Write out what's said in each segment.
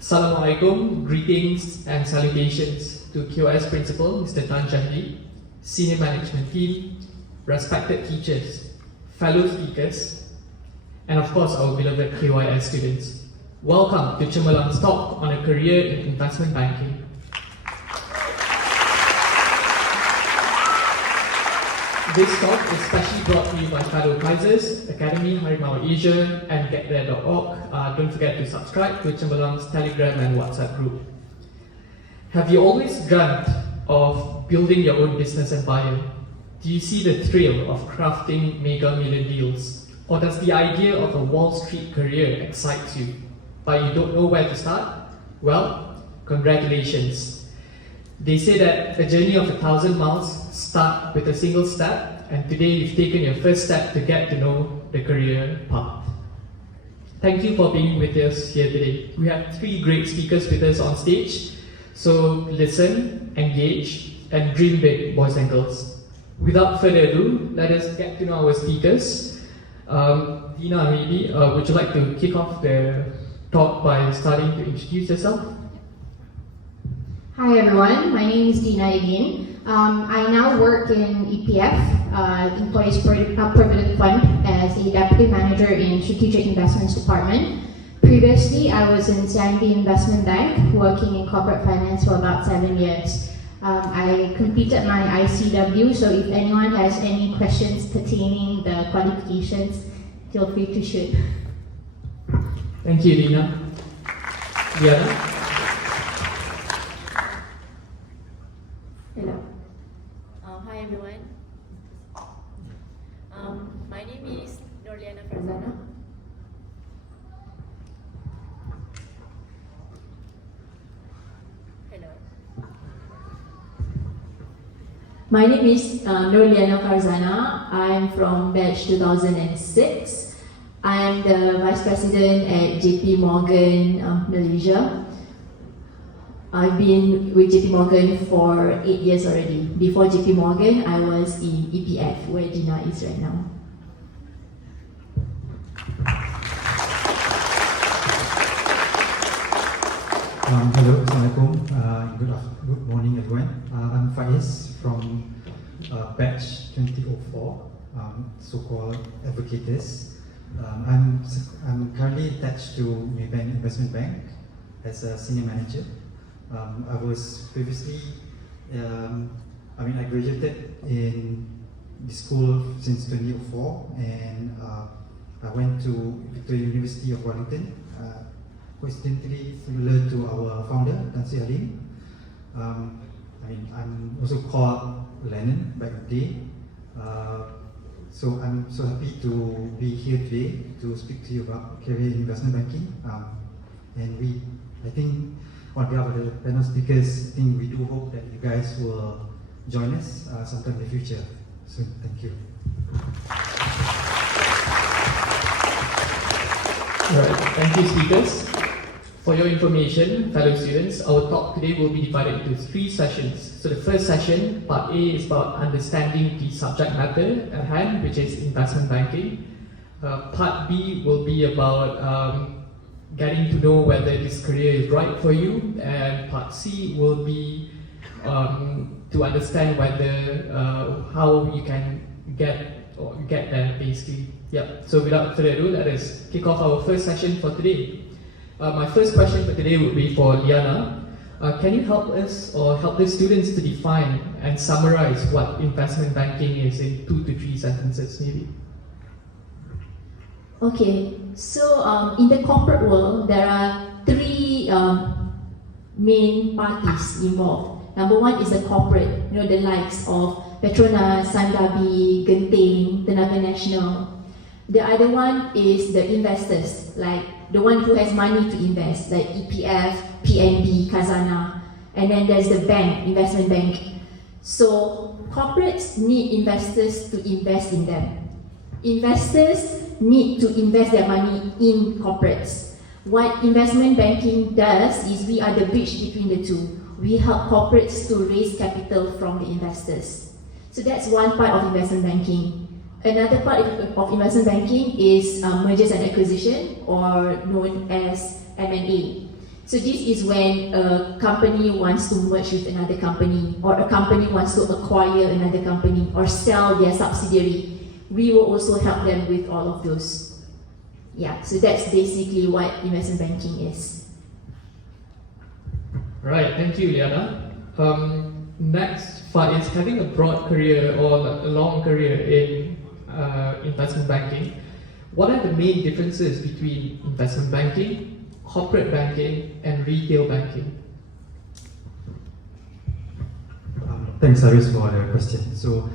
Assalamualaikum, greetings and salutations to QIS Principal Mr. Tan Jahli, Senior Management Team, respected teachers, fellow speakers, and of course our beloved QIS students. Welcome to Cemerlang's talk on a career in investment banking. This talk is specially brought to you by fellow advisors, Academy, Harimau Asia, and GetThere.org. Don't forget to subscribe to Cemerlang's Telegram and WhatsApp group. Have you always dreamt of building your own business empire? Do you see the thrill of crafting mega million deals? Or does the idea of a Wall Street career excite you, but you don't know where to start? Well, congratulations. They say that a journey of 1,000 miles starts with a single step, and today you've taken your first step to get to know the career path. Thank you for being with us here today. We have 3 great speakers with us on stage, so listen, engage, and dream big, boys and girls. Without further ado, let us get to know our speakers. Dina, maybe, would you like to kick off the talk by starting to introduce yourself? Hi everyone, my name is Dina again. I now work in EPF, Employees Provident Fund, as a Deputy Manager in Strategic Investments Department. Previously, I was in CIMB Investment Bank, working in corporate finance for about 7 years. I completed my ICW, so if anyone has any questions pertaining the qualifications, feel free to shoot. Thank you, Dina. Diana? Hello. Hi everyone. My name is Nurliana Farzana. Hello. My name is Nurliana Farzana. I'm from batch 2006. I am the Vice President at JP Morgan Malaysia. I've been with JP Morgan for 8 years already. Before JP Morgan, I was in EPF, where Dina is right now. Hello, Assalamualaikum. Good morning, everyone. I'm Faiz from batch 2004, so-called Advocates. I'm currently attached to Maybank Investment Bank as a senior manager. I was previously, I graduated in the school since 2004, and I went to Victoria University of Wellington, coincidentally similar to our founder, Tan Sri Halim. I'm also called Lennon back in the day. So I'm so happy to be here today to speak to you about career in investment banking. I think on behalf of the panel speakers, I think we do hope that you guys will join us sometime in the future. So thank you. Alright, thank you, speakers. For your information, fellow students, our talk today will be divided into 3 sessions. So the first session, part A, is about understanding the subject matter at hand, which is investment banking. Part B will be about getting to know whether this career is right for you, and part C will be to understand whether how you can get there, basically. Yep. So without further ado, let us kick off our first session for today. My first question for today would be for Liana. Can you help us or help the students to define and summarize what investment banking is in 2 to 3 sentences, maybe? Okay, so in the corporate world, there are 3 main parties involved. Number 1 is the corporate, the likes of Petronas, Sandabi, Genting, Tenaga Nasional. The other one is the investors, like the one who has money to invest, like EPF, PNB, Khazanah. And then there's the bank, investment bank. So corporates need investors to invest in them. Investors need to invest their money in corporates. What investment banking does is we are the bridge between the two. We help corporates to raise capital from the investors. So that's one part of investment banking. Another part of investment banking is mergers and acquisition, or known as M&A. So this is when a company wants to merge with another company, or a company wants to acquire another company, or sell their subsidiary. We will also help them with all of those. Yeah, so that's basically what investment banking is. Right, thank you, Liana. Next, Faiz, having a broad career or a long career in investment banking, what are the main differences between investment banking, corporate banking, and retail banking? Thanks, Haris, for the question. So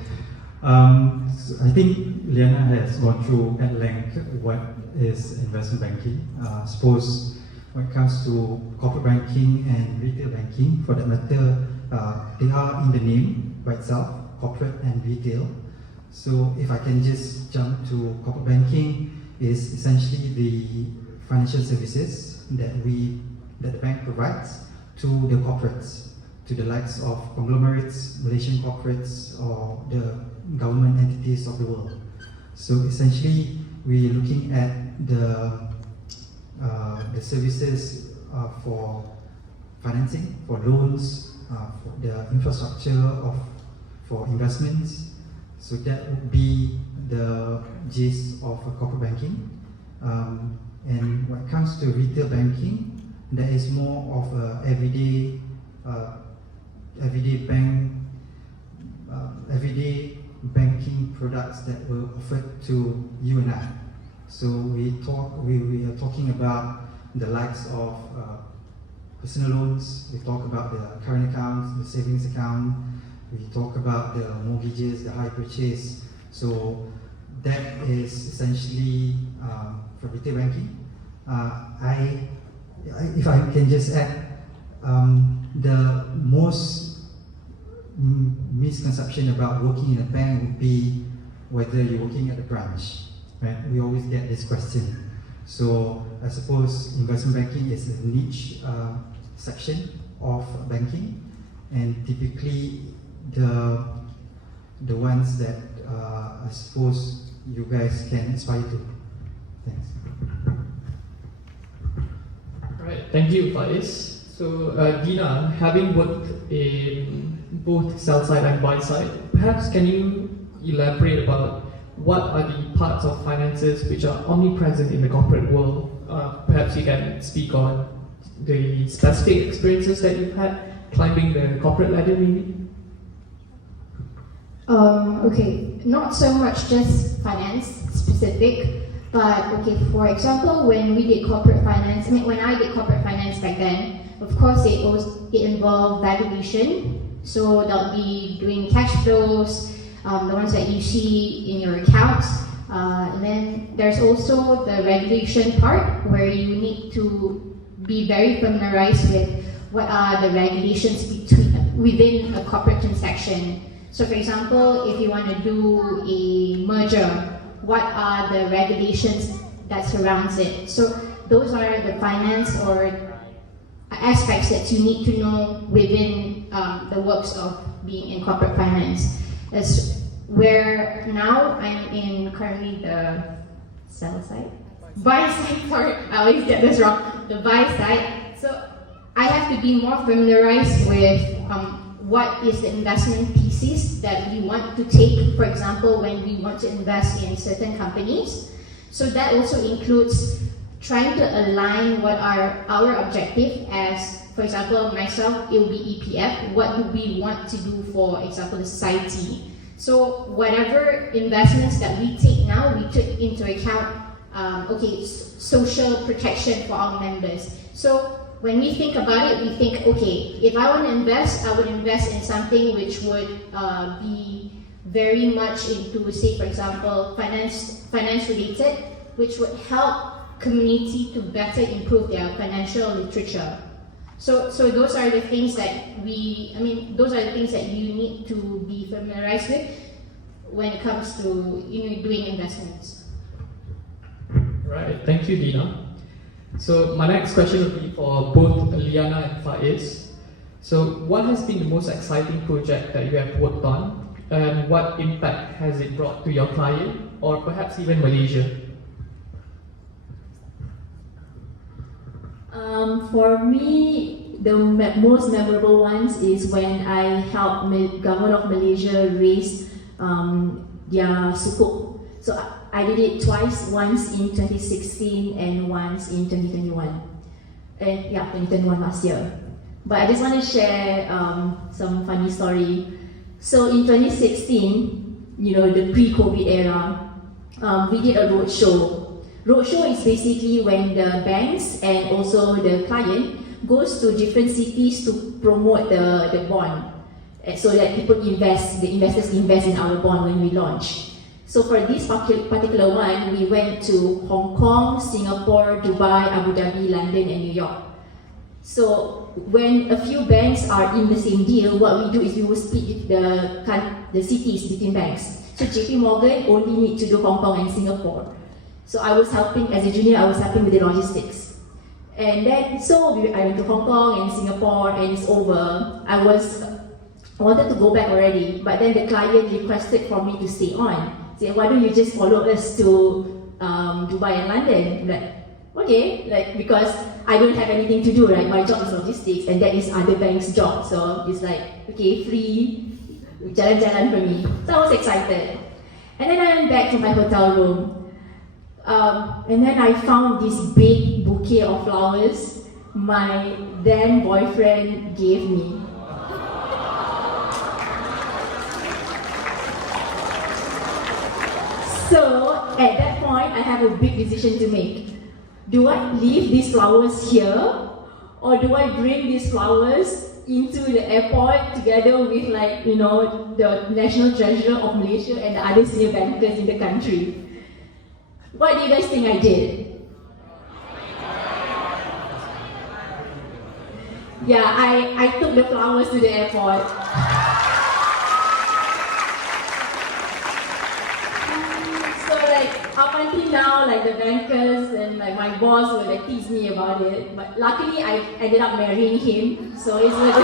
I think Liana has gone through at length what is investment banking. Suppose when it comes to corporate banking and retail banking, for that matter, they are in the name by itself, corporate and retail. So if I can just jump to corporate banking, is essentially the financial services that the bank provides to the corporates, to the likes of conglomerates, Malaysian corporates, or the government entities of the world. So essentially, we're looking at the services for financing, for loans, for the infrastructure for investments. So that would be the gist of corporate banking. And when it comes to retail banking, there is more of a everyday banking products that were offered to you and I. So we are talking about the likes of personal loans. We talk about the current accounts, the savings account. We talk about the mortgages, the hire purchase. So that is essentially for retail banking. If I can just add, the most misconception about working in a bank would be whether you're working at a branch. Right? We always get this question. So I suppose investment banking is a niche section of banking, and typically the ones that I suppose you guys can aspire to. Thanks. Right, thank you, Faiz. So, Dina, having worked in both sell side and buy side, perhaps can you elaborate about what are the parts of finances which are omnipresent in the corporate world? Perhaps you can speak on the specific experiences that you've had climbing the corporate ladder, maybe? Okay, not so much just finance specific, but okay, for example, when we did corporate finance, when I did corporate finance back then, of course it involved valuation. So they'll be doing cash flows, the ones that you see in your accounts. And then there's also the regulation part where you need to be very familiarized with what are the regulations within a corporate transaction. So for example, if you want to do a merger, what are the regulations that surrounds it? So those are the finance or aspects that you need to know within the works of being in corporate finance. As where now I'm in currently the sell side, buy side. Sorry, I always get this wrong. The buy side. So I have to be more familiarized with what is the investment thesis that we want to take, for example, when we want to invest in certain companies. So that also includes trying to align what are our objective as, for example, myself, it will be EPF. What do we want to do for example, the society? So whatever investments that we take now, we took into account, social protection for our members. So when we think about it, we think, okay, if I want to invest, I would invest in something which would be very much into, say, for example, finance related, which would help community to better improve their financial literature. So those are the things that those are the things that you need to be familiarized with when it comes to doing investments. Right, thank you, Dina. So my next question will be for both Liana and Faiz. So what has been the most exciting project that you have worked on, and what impact has it brought to your client, or perhaps even Malaysia? For me, the most memorable ones is when I helped government of Malaysia raise their sukuk. So I did it twice, once in 2016 and once in 2021. 2021 last year. But I just want to share some funny story. So in 2016, the pre-COVID era, we did a roadshow. Roadshow is basically when the banks and also the client goes to different cities to promote the bond, so that the investors invest in our bond when we launch. So for this particular one, we went to Hong Kong, Singapore, Dubai, Abu Dhabi, London, and New York. So when a few banks are in the same deal, what we do is we will split the cities between banks. So JP Morgan only need to do Hong Kong and Singapore. So I was helping, as a junior, I was helping with the logistics. And then, I went to Hong Kong and Singapore, and it's over. I wanted to go back already, but then the client requested for me to stay on. Said, why don't you just follow us to Dubai and London? I'm like, okay, because I don't have anything to do, right? My job is logistics, and that is other banks' job. So it's like, okay, free, jalan-jalan for me. So I was excited. And then I went back to my hotel room. And then I found this big bouquet of flowers my then boyfriend gave me. So at that point, I have a big decision to make. Do I leave these flowers here, or do I bring these flowers into the airport together with the national treasurer of Malaysia and the other senior bankers in the country? What do you guys think I did? Yeah, I took the flowers to the airport. Up until now, the bankers and my boss will tease me about it. But luckily, I ended up marrying him, so it's really.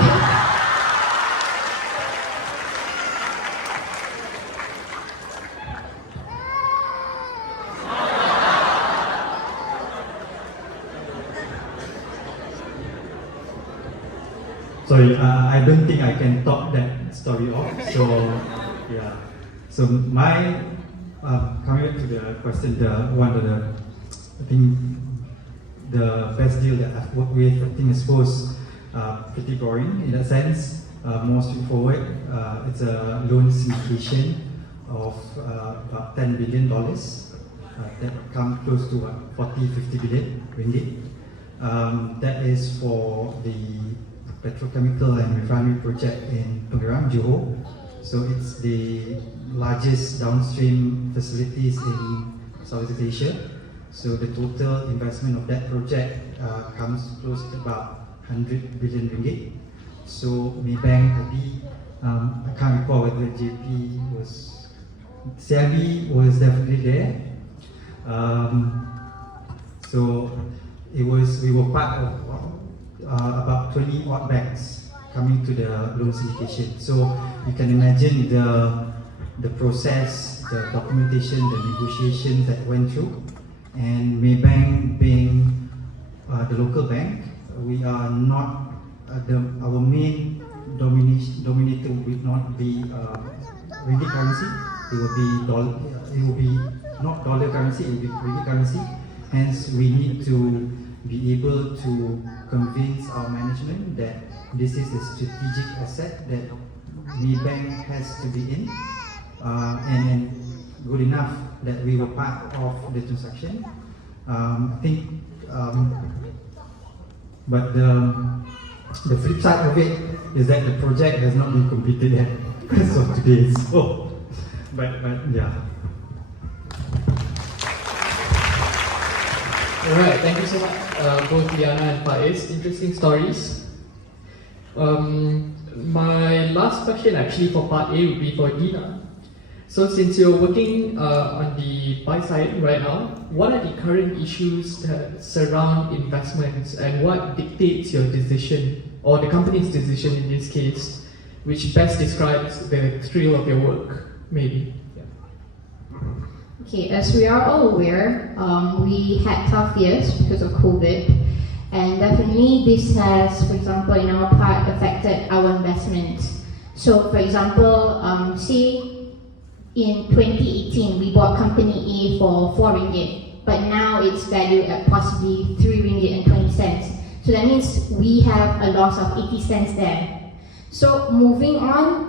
Sorry, I don't think I can top that story off. So, yeah. So coming back to the question, I think the best deal that I've worked with, I think is pretty boring in that sense. More straightforward. It's a loan syndication of about $10 billion. That comes close to 40-50 billion ringgit. That is for the petrochemical and refinery project in Pengerang, Johor. So it's the largest downstream facilities in Southeast Asia. So the total investment of that project comes close to about 100 billion ringgit. So Maybank, I can't recall whether CIB was definitely there. So we were part of about 20 odd banks coming to the loan syndication. So you can imagine the process, the documentation, the negotiations that went through. And Maybank being the local bank, we are not, our main dominator will not be ringgit currency. It will be not dollar currency, it will be ringgit currency. Hence, we need to be able to convince our management that this is a strategic asset that Maybank has to be in, and good enough that we were part of the transaction. I think, but the flip side of it is that the project has not been completed yet as of today. So, but yeah. Alright, thank you so much, both Liana and Faiz. Interesting stories. My last question actually for part A would be for Dina. So since you're working on the buy side right now, what are the current issues that surround investments, and what dictates your decision, or the company's decision in this case, which best describes the thrill of your work, maybe? Okay, as we are all aware, we had tough years because of COVID, and definitely definitely this has, for example, in our part, affected our investment. So, for example, say in 2018 we bought company A for 4 ringgit, but now it's valued at possibly 3 ringgit and 20 cents. So that means we have a loss of 80 cents there. So moving on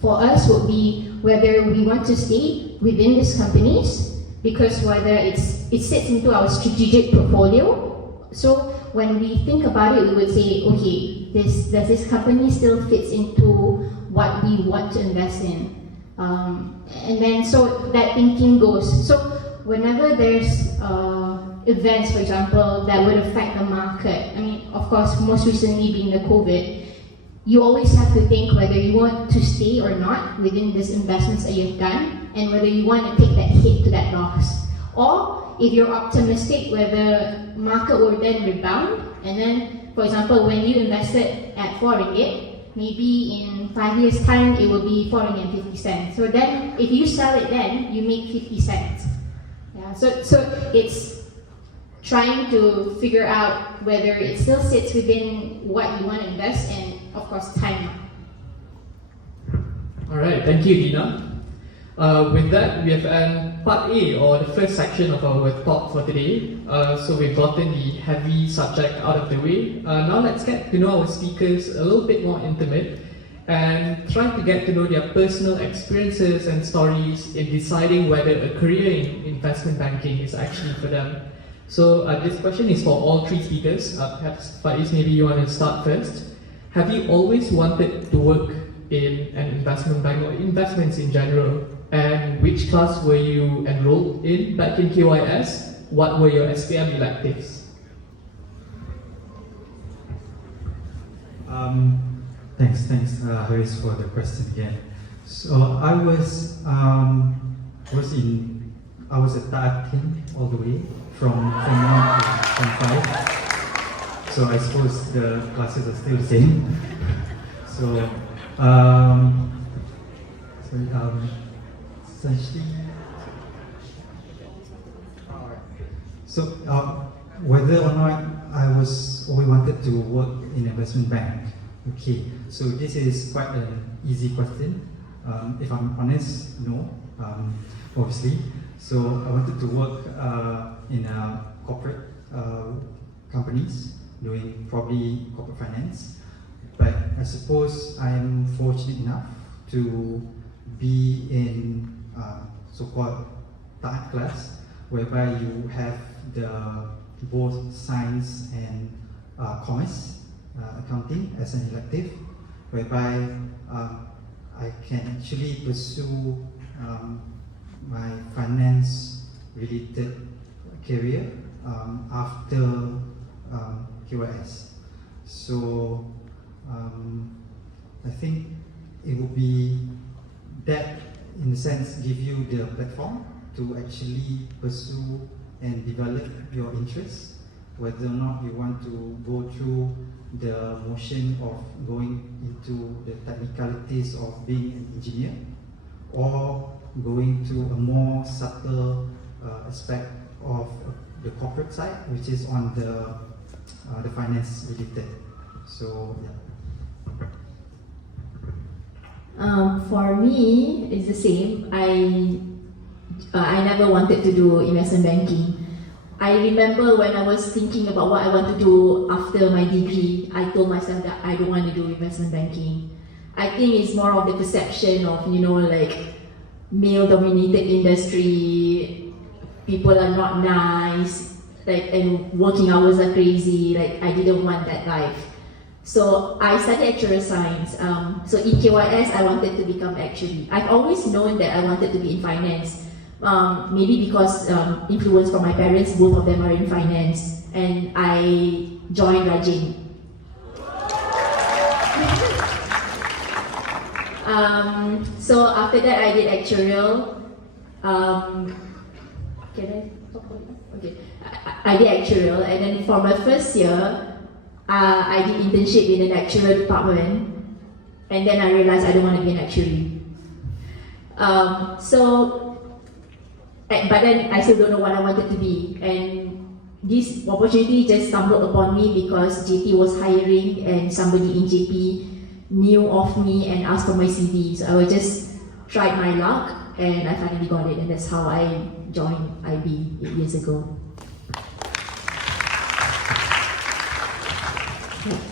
for us would be whether we want to stay within these companies, because whether it sits into our strategic portfolio. So when we think about it, we would say, okay, does this company still fits into what we want to invest in? And then so that thinking goes. So whenever there's events, for example, that would affect the market, I mean, of course, most recently being the COVID, you always have to think whether you want to stay or not within these investments that you've done, and whether you want to take that hit to that loss. Or if you're optimistic whether market will then rebound, and then, for example, when you invested at 4 ringgit, maybe in 5 years' time it will be 4 ringgit and 50 cents. So then, if you sell it then, you make 50 cents. Yeah, so it's trying to figure out whether it still sits within what you want to invest, and of course time. Alright, thank you, Dina. With that, we have part A, or the first section of our talk for today. So we've gotten the heavy subject out of the way. Now let's get to know our speakers a little bit more intimate and try to get to know their personal experiences and stories in deciding whether a career in investment banking is actually for them. So this question is for all three speakers. Perhaps Faiz, maybe you want to start first. Have you always wanted to work in an investment bank or investments in general? And which class were you enrolled in back in KYS? What were your SPM electives? Thanks, Haris, for the question again. So I was at Taat team all the way from 1 to from 5. So I suppose the classes are still the same. So essentially, whether or not I always wanted to work in investment bank. Okay, so this is quite an easy question. If I'm honest, no, obviously. So I wanted to work in a corporate companies, doing probably corporate finance. But I suppose I'm fortunate enough to be in so-called Taat class, whereby you have both science and commerce, accounting as an elective, whereby I can actually pursue my finance-related career after QS. So I think it would be that, in a sense, give you the platform to actually pursue and develop your interests, whether or not you want to go through the motion of going into the technicalities of being an engineer, or going to a more subtle aspect of the corporate side, which is on the finance related. So yeah. For me, it's the same. I never wanted to do investment banking. I remember when I was thinking about what I want to do after my degree, I told myself that I don't want to do investment banking. I think it's more of the perception of, like male-dominated industry, people are not nice, and working hours are crazy. I didn't want that life. So I studied actuarial science. So in KYS, I wanted to become actuary. I've always known that I wanted to be in finance. Maybe because influence from my parents, both of them are in finance, and I joined Rajin. So after that, I did actuarial. Can I talk about it? Okay. I did actuarial, and then for my first year, I did internship in an actuarial department, and then I realized I don't want to be an actuary. But then I still don't know what I wanted to be, and this opportunity just stumbled upon me because JP was hiring and somebody in JP knew of me and asked for my CV. So I would just tried my luck and I finally got it, and that's how I joined IB 8 years ago.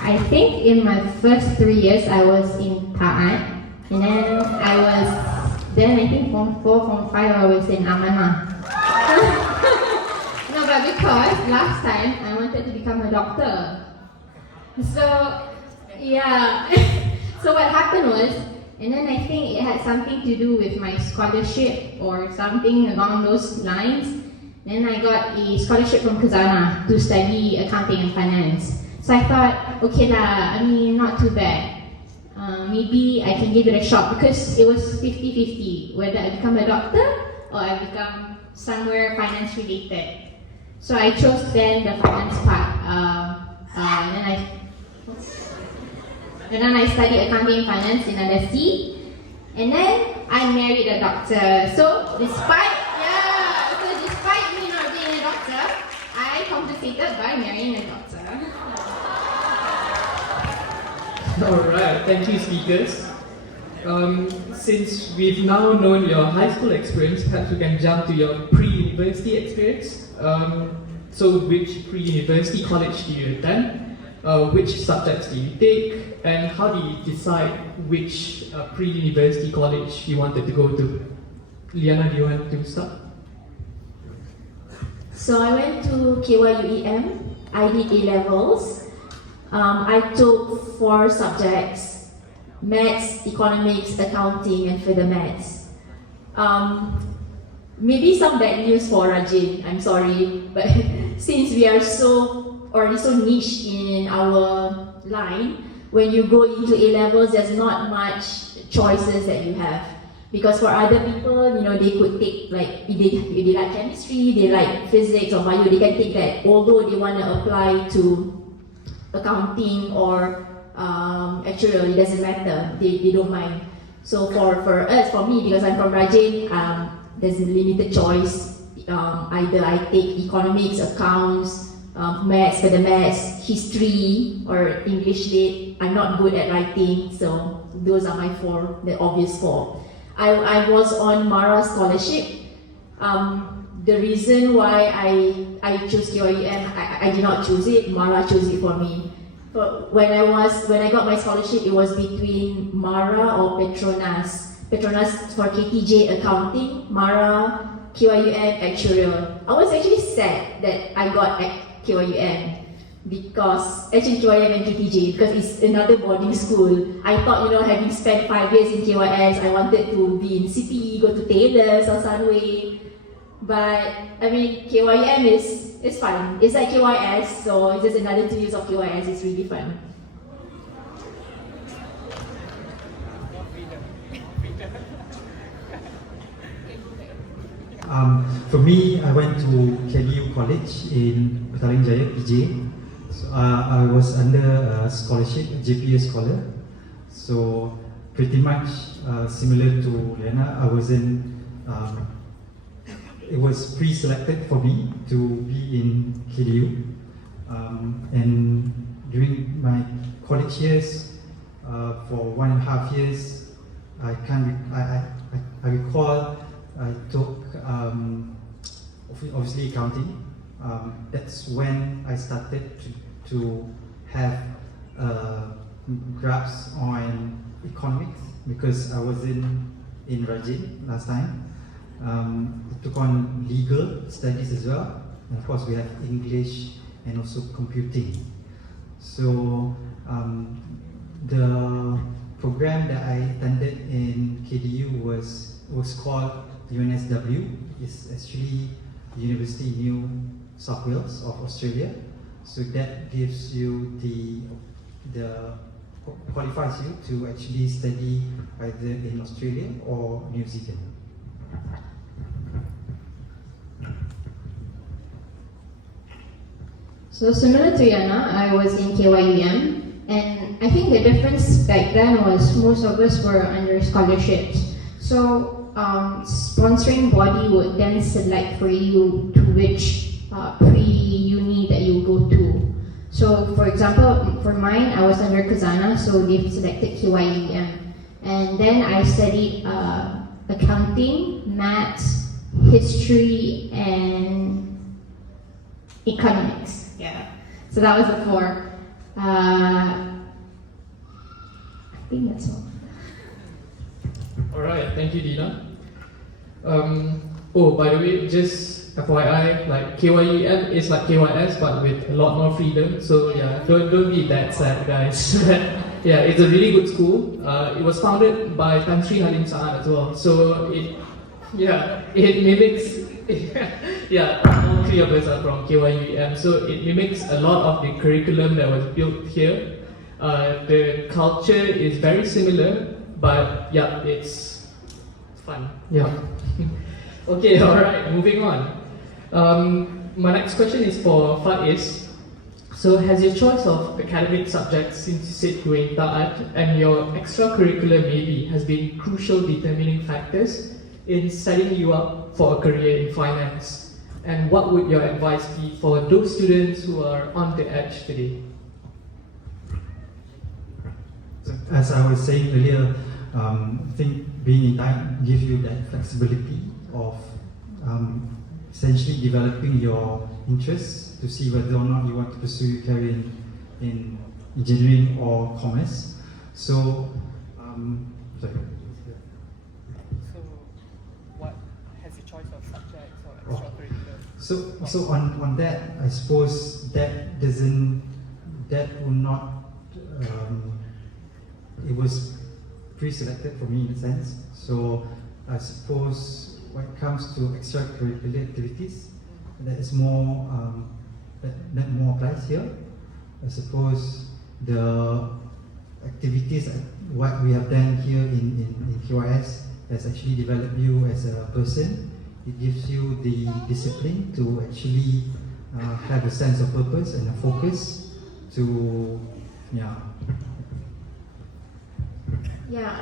I think in my first 3 years I was in Taat, and then I think from 4, from 5 I was in Amanah. No, but because last time I wanted to become a doctor. So, yeah. So what happened was, and then I think it had something to do with my scholarship or something along those lines. Then I got a scholarship from Khazanah to study accounting and finance. So I thought, okay lah, I mean, not too bad. Maybe I can give it a shot because it was 50-50 whether I become a doctor or I become somewhere finance related. So I chose then the finance part. And then I studied accounting and finance in LSE. And then I married a doctor. So despite me not being a doctor, I compensated by marrying a doctor. Alright, thank you speakers. Since we've now known your high school experience, perhaps we can jump to your pre-university experience. So which pre-university college do you attend? Which subjects do you take? And how do you decide which pre-university college you wanted to go to? Liana, do you want to start? So I went to KYUEM. I did A-levels. I took 4 subjects: maths, economics, accounting, and further maths. Maybe some bad news for Rajin, I'm sorry, but since we are already so niche in our line, when you go into A-levels, there's not much choices that you have. Because for other people, they could take, like, if they like chemistry, they like physics or bio, they can take that, although they want to apply to accounting or actuarial, it doesn't matter, they don't mind. So for me, because I'm from Rajin, there's a limited choice. Either I take economics, accounts, maths, further maths, history, or English lit. I'm not good at writing, so those are my 4, the obvious 4. I was on Mara scholarship. The reason why I chose KYUEM, I did not choose it, Mara chose it for me. But when I got my scholarship, it was between Mara or Petronas. Petronas for KTJ accounting, Mara, KYUEM actuarial. I was actually sad that I got KYUEM because actually KYUEM and KTJ, because it's another boarding school. I thought, having spent 5 years in KYS, I wanted to be in CP, go to Taylor's or Sunway. But I mean, KYM is fun. It's like KYS, so it's just another 2 years of KYS. It's really fun. For me, I went to KBU College in Petaling Jaya, PJ. So, I was under a scholarship, JPA scholar. So pretty much similar to Liana, I wasn't. It was pre-selected for me to be in KDU, and during my college years, for 1.5 years, I recall I took obviously accounting. That's when I started to have grasp on economics, because I was in Rajin last time. I took on legal studies as well, and of course we have English and also computing. So the program that I attended in KDU was called UNSW. It's actually University New South Wales of Australia. So that gives you qualifies you to actually study either in Australia or New Zealand. So similar to Yana, I was in KYUEM, and I think the difference back then was most of us were under scholarships. So sponsoring body would then select for you to which pre-uni you go to. So for example, for mine, I was under Khazanah, so they've selected KYUEM. And then I studied accounting, maths, history, and economics. Yeah. So that was the four. I think that's all. Alright, thank you, Dina. Oh, by the way, just FYI, like KYUM is like KYS but with a lot more freedom. So yeah, don't be that sad, guys. Yeah, it's a really good school. It was founded by Tan Sri Halim Saad as well. So it mimics. Yeah, all three of us are from KYUM. So it mimics a lot of the curriculum that was built here. The culture is very similar, but yeah, it's fun. Yeah. Okay, alright, moving on. My next question is for Faiz. So has your choice of academic subjects, since you said you were in Ta'at, and your extracurricular maybe has been crucial determining factors in setting you up for a career in finance? And what would your advice be for those students who are on the edge today? As I was saying earlier, I think being in Ta'at gives you that flexibility of essentially developing your interests to see whether or not you want to pursue your career in engineering or commerce. So, sorry. So, what has your choice of subjects or extracurricular? So on that, I suppose that will not. It was pre-selected for me in a sense. So I suppose when it comes to extracurricular activities, that is more that more applies here. I suppose the activities what we have done here in QRS has actually developed you as a person. It gives you the discipline to actually have a sense of purpose and a focus to, yeah. Yeah,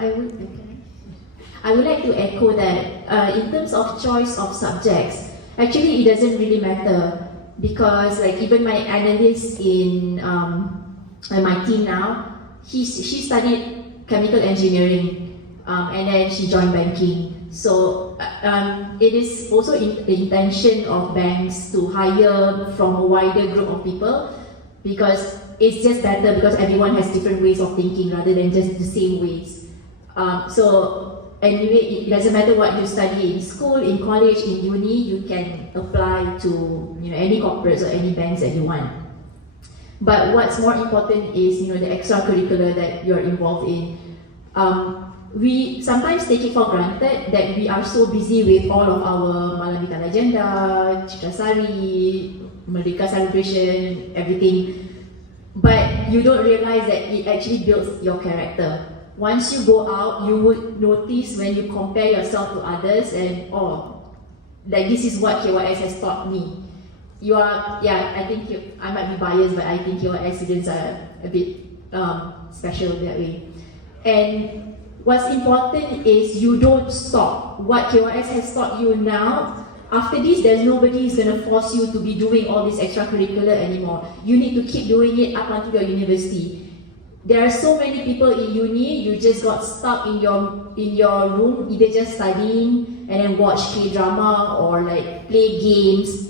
I would like to echo that in terms of choice of subjects, actually it doesn't really matter, because like even my analyst in my team now, she studied chemical engineering and then she joined banking. So it is also the intention of banks to hire from a wider group of people, because it's just better because everyone has different ways of thinking rather than just the same ways. So anyway, it doesn't matter what you study in school, in college, in uni, you can apply to any corporates or any banks that you want. But what's more important is the extracurricular that you're involved in. We sometimes take it for granted that we are so busy with all of our Malam Vital agenda, Cikasari, Merdeka celebration, everything. But you don't realize that it actually builds your character. Once you go out, you would notice when you compare yourself to others and like this is what KYS has taught me. You are, I think I might be biased, but I think KYS students are a bit special that way. And what's important is you don't stop. What KYS has taught you now, after this, there's nobody who's going to force you to be doing all this extracurricular anymore. You need to keep doing it up until your university. There are so many people in uni, you just got stuck in your room, either just studying and then watch K-drama or like play games.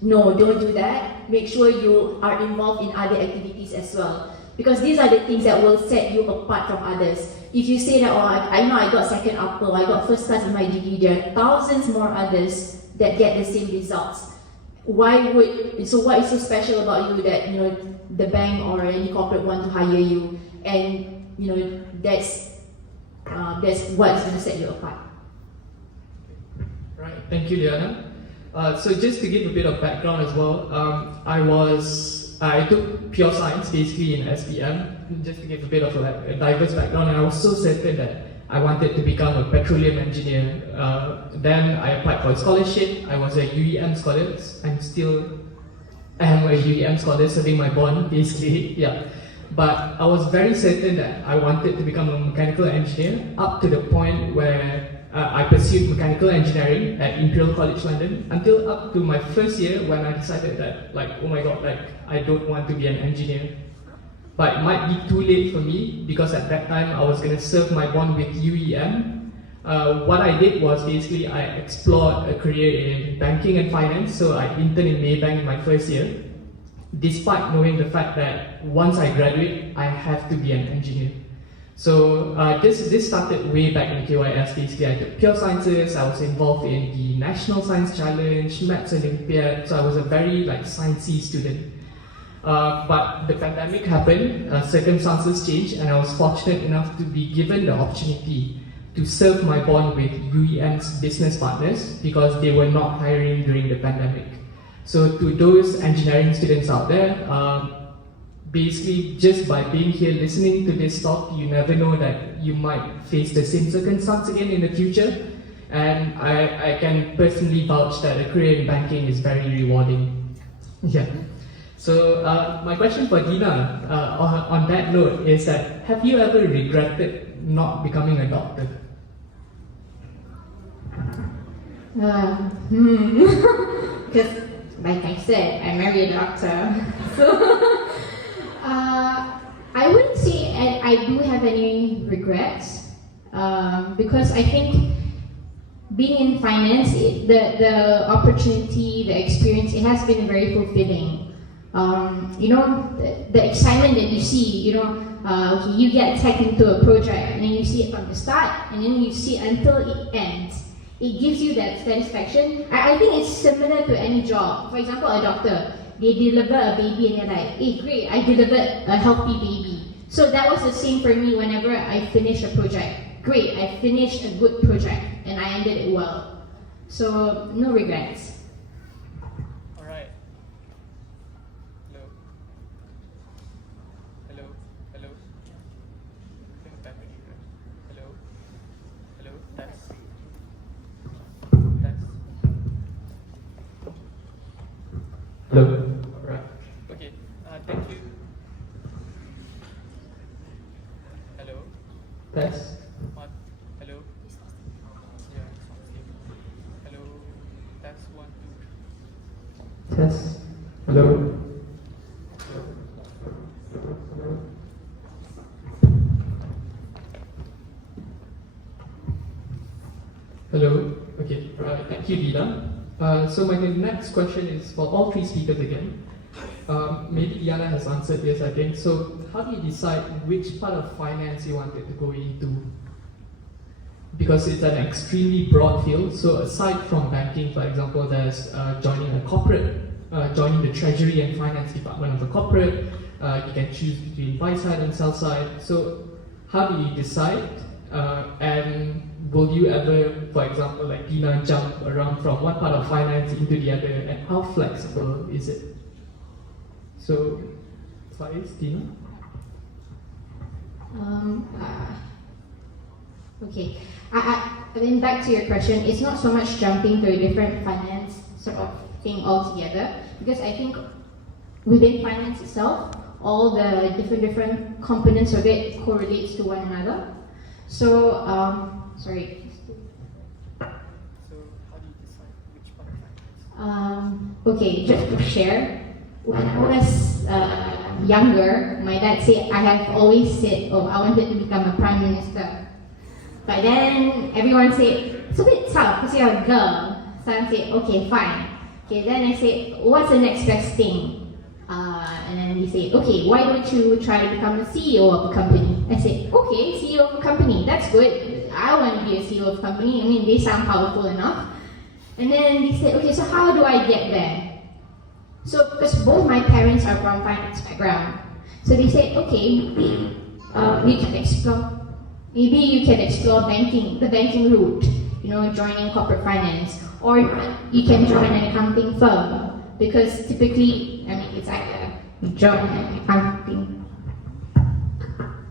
No, don't do that. Make sure you are involved in other activities as well, because these are the things that will set you apart from others. If you say that, I know I got second upper, I got first class in my degree, there are thousands more others that get the same results. What is so special about you that the bank or any corporate want to hire you, and that's what's going to set you apart. Right, thank you, Liana. So just to give a bit of background as well, I took pure science basically in SPM, just to give a bit of a diverse background, and I was so certain that I wanted to become a petroleum engineer. Then I applied for a scholarship. I was a UEM scholar, and still am a UEM scholar, serving my bond basically. Yeah. But I was very certain that I wanted to become a mechanical engineer, up to the point where I pursued mechanical engineering at Imperial College London until up to my first year when I decided that, like, oh my god, like, I don't want to be an engineer. But it might be too late for me because at that time I was going to serve my bond with UEM. What I did was basically I explored a career in banking and finance, so I interned in Maybank in my first year, despite knowing the fact that once I graduate, I have to be an engineer. So this started way back in KYS. Basically, I took pure sciences. I was involved in the National Science Challenge, Maths Olympiad. So I was a very sciencey student. But the pandemic happened, circumstances changed, and I was fortunate enough to be given the opportunity to serve my bond with UEM's business partners because they were not hiring during the pandemic. So to those engineering students out there, basically, just by being here listening to this talk, you never know that you might face the same circumstance again in the future. And I can personally vouch that a career in banking is very rewarding. Yeah. So my question for Dina on that note is that, have you ever regretted not becoming a doctor? Because, like I said, I married a doctor. So I wouldn't say I do have any regrets because I think being in finance, the opportunity, the experience, it has been very fulfilling. The excitement that you see, you get tagged into a project and then you see it from the start and then you see it until it ends. It gives you that satisfaction. I think it's similar to any job. For example, a doctor, they deliver a baby and they're like, hey, great, I delivered a healthy baby. So that was the same for me whenever I finished a project. Great, I finished a good project and I ended it well. So, no regrets. Alright. Hello. Hello. Hello. Hello. Hello. Test. Test. Hello. Alright. Okay. Thank you. Hello. Test. One. Hello. Yeah. Hello. Test 1, 2. Test. Hello. Hello. Okay. Thank you, Dina. So my next question is for all three speakers again. Maybe Diana has answered this, I think. So how do you decide which part of finance you wanted to go into? Because it's an extremely broad field. So aside from banking, for example, there's joining a corporate, joining the treasury and finance department of a corporate. You can choose between buy side and sell side. So how do you decide? And will you ever, for example, like Dina, jump around from one part of finance into the other, and how flexible is it? So, Faiz, Dina? Okay. Then back to your question, it's not so much jumping to a different finance sort of thing altogether, because I think within finance itself, all the different components of it correlates to one another. So, sorry. So, how do you decide which part of finance? Okay, just to share, when I was younger, my dad said I have always said, oh, I wanted to become a prime minister. But then everyone said, it's a bit tough because you're a girl. So I said, okay, fine. Okay, then I said, what's the next best thing? And then he said, okay, why don't you try to become a CEO of a company? I said, okay, CEO of a company, that's good. I want to be a CEO of a company. I mean, they sound powerful enough. And then he said, okay, so how do I get there? So, because both my parents are from finance background. So they said, okay, maybe we can explore. Maybe you can explore banking, the banking route, joining corporate finance. Or you can join an accounting firm. Because typically, it's either you join an accounting.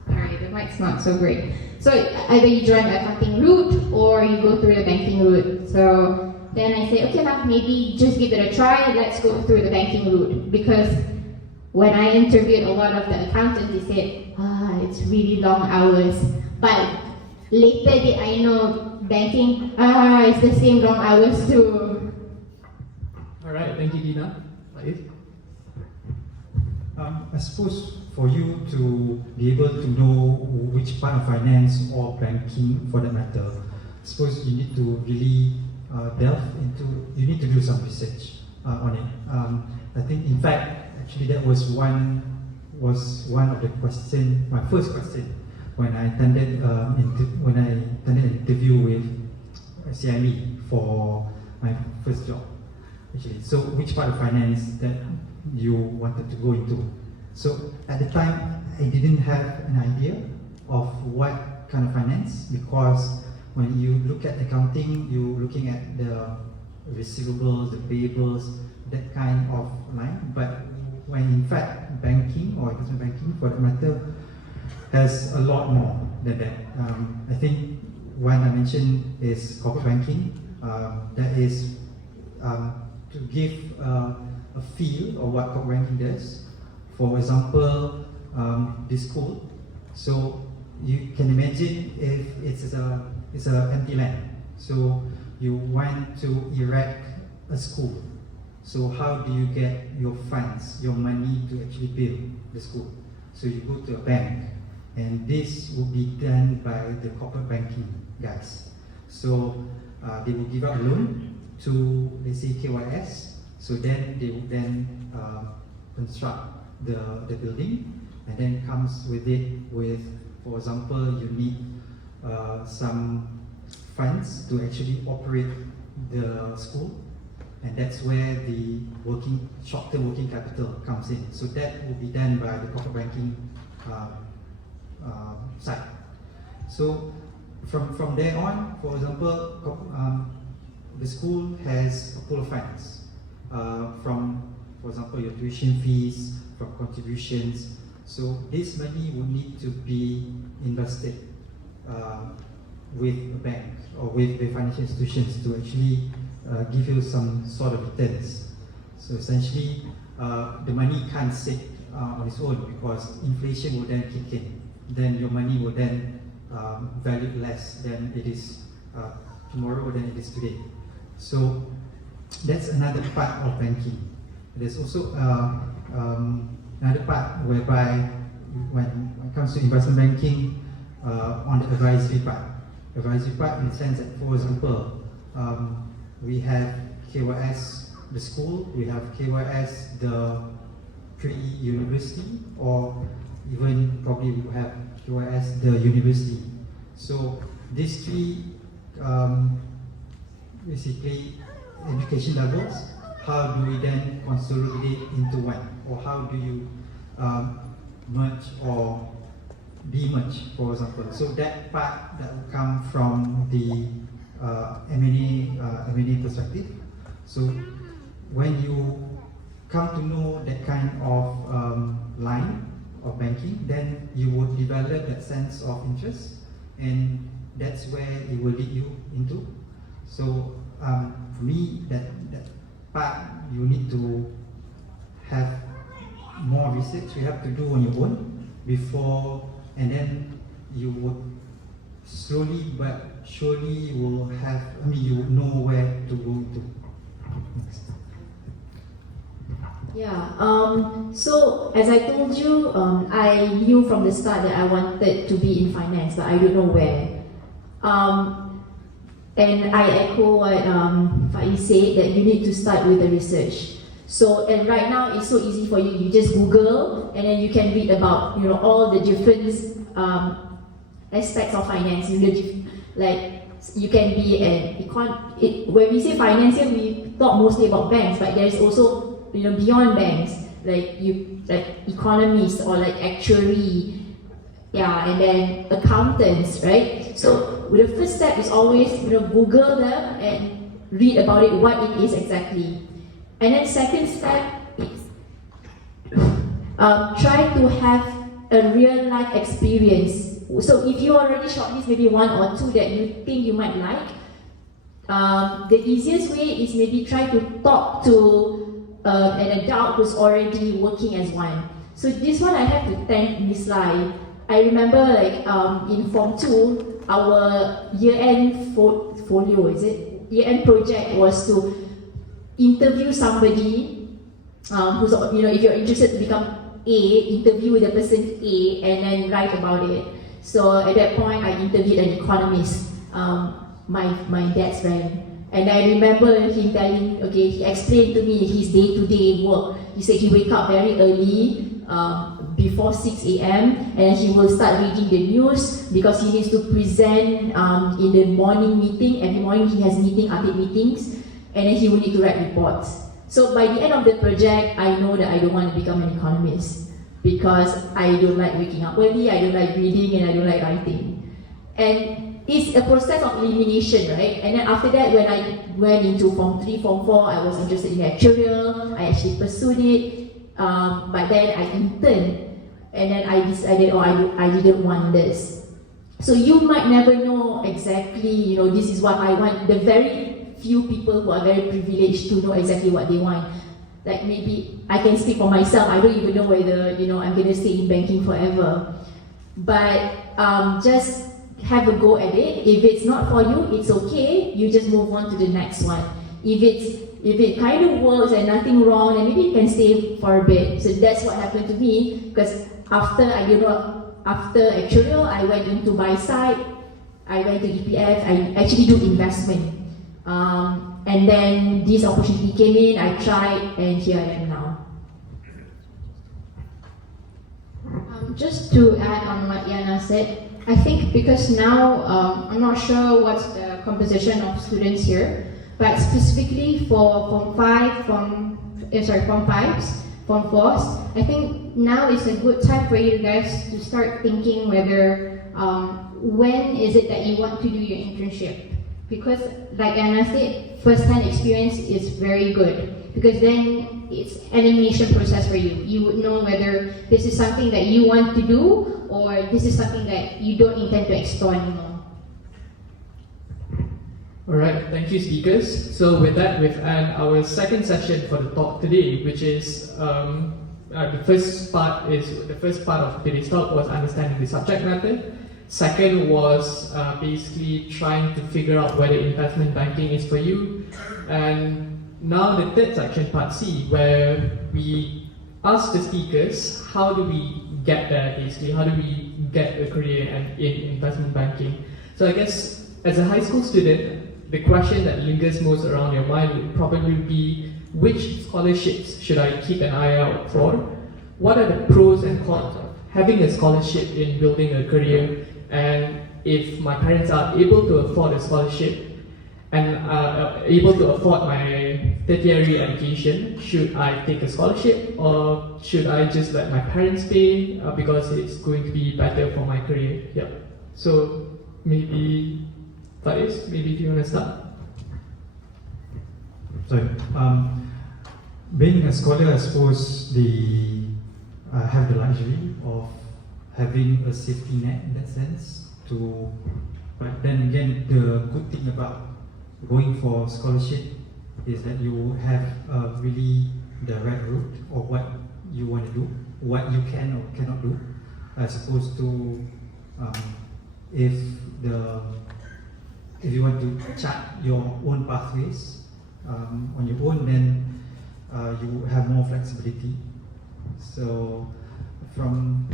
Sorry, the mic's not so great. So either you join the accounting route or you go through the banking route. So then I say, okay, now maybe just give it a try. Let's go through the banking route. Because when I interviewed a lot of the accountants, they said, it's really long hours. But later I know banking, it's the same long hours too. Alright, thank you, Dina. Faiz? I suppose for you to be able to know which part of finance or banking for that matter, I suppose you need to really delve into, you need to do some research on it. I think in fact, actually that was one of the question, my first question when I attended an interview with CIMB for my first job. Actually, so which part of finance that you wanted to go into? So at the time, I didn't have an idea of what kind of finance, because when you look at accounting, you're looking at the receivables, the payables, that kind of line. But when in fact banking or investment banking, for that matter, has a lot more than that. I think one I mentioned is corporate banking. That is to give a feel of what corporate banking does. For example, the school. So you can imagine if it's a empty land. So you want to erect a school. So how do you get your funds, your money to actually build the school? So you go to a bank, and this will be done by the corporate banking guys. So they will give out a loan to, let's say, KYS. So then they will then construct the building, and then comes with it with, for example, you need some funds to actually operate the school, and that's where the short-term working capital comes in. So that will be done by the corporate banking side. So from there on, for example, the school has a pool of funds from, for example, your tuition fees, from contributions. So this money will need to be invested with a bank or with the financial institutions to actually give you some sort of returns. So essentially, the money can't sit on its own, because inflation will then kick in. Then your money will then value less than it is tomorrow than it is today. So that's another part of banking. There's also another part whereby when it comes to investment banking, on the advisory part in the sense that, for example, we have KYS, the school, we have KYS, the pre-university, or even probably we have KYS, the university. So these three basically education levels, how do we then consolidate into one? Or how do you merge or demerge, for example? So that part that will come from the M&A perspective. So when you come to know that kind of line of banking, then you will develop that sense of interest, and that's where it will lead you into. So for me, that part you need to have more research. You have to do on your own before, and then you would slowly but surely will have. You will know where to go to. Next. Yeah, so as I told you, I knew from the start that I wanted to be in finance, but I don't know where. And I echo what Faiz said, that you need to start with the research. So, and right now it's so easy for you. You just Google, and then you can read about all the different aspects of finance. Like you can be when we say finance here, we talk mostly about banks, but there is also beyond banks, like economists or like actuary, and then accountants, right? So the first step is always Google them and read about it, what it is exactly. And then second step is try to have a real life experience. So if you already shortlist maybe one or two that you think you might like, the easiest way is maybe try to talk to an adult who's already working as one. So this one I have to thank Miss Lai. I remember in Form 2, our year-end folio, is it? Year-end project was to interview somebody who's, if you're interested to become A, interview the person A and then write about it. So at that point, I interviewed an economist, my dad's friend. And I remember him telling, he explained to me his day-to-day work. He said he wake up very early, before 6 a.m. and he will start reading the news because he needs to present in the morning meeting. Every morning he has update meetings, and then he will need to write reports. So by the end of the project, I know that I don't want to become an economist because I don't like waking up early, I don't like reading, and I don't like writing. And it's a process of elimination, right? And then after that, when I went into Form 3, Form 4, I was interested in actuarial, I actually pursued it. But then I interned, and then I decided, I didn't want this. So you might never know exactly, this is what I want. The very few people who are very privileged to know exactly what they want. Like maybe I can speak for myself. I don't even know whether I'm going to stay in banking forever. But just have a go at it. If it's not for you, it's okay. You just move on to the next one. If it kind of works and nothing wrong, then maybe you can stay for a bit. So that's what happened to me, because after actuarial, I went into buy side, I went to EPF, I actually do investment. And then this opportunity came in, I tried, and here I am now. Just to add on what Yana said, I think because now, I'm not sure what's the composition of students here, but specifically for Form 5, Form 5s, Form 4s, I think now is a good time for you guys to start thinking whether, when is it that you want to do your internship. Because like Anna said, first-hand experience is very good, because then it's an elimination process for you. You would know whether this is something that you want to do or this is something that you don't intend to explore anymore. Alright, thank you speakers. So with that, we've ended our second session for the talk today, which is the first part of today's talk was understanding the subject matter. Second was basically trying to figure out whether investment banking is for you. And now the third section, part C, where we ask the speakers, how do we get there basically? How do we get a career in investment banking? So I guess as a high school student, the question that lingers most around your mind would probably be, which scholarships should I keep an eye out for? What are the pros and cons of having a scholarship in building a career? And if my parents are able to afford a scholarship and are able to afford my tertiary education, should I take a scholarship or should I just let my parents pay because it's going to be better for my career? Yeah. So maybe Faiz, maybe if you want to start. Sorry. Being a scholar, I suppose have the luxury of having a safety net in that sense. But then again, the good thing about going for scholarship is that you have really the right route or what you want to do, what you can or cannot do, as opposed to if you want to chart your own pathways on your own, then you have more flexibility. So from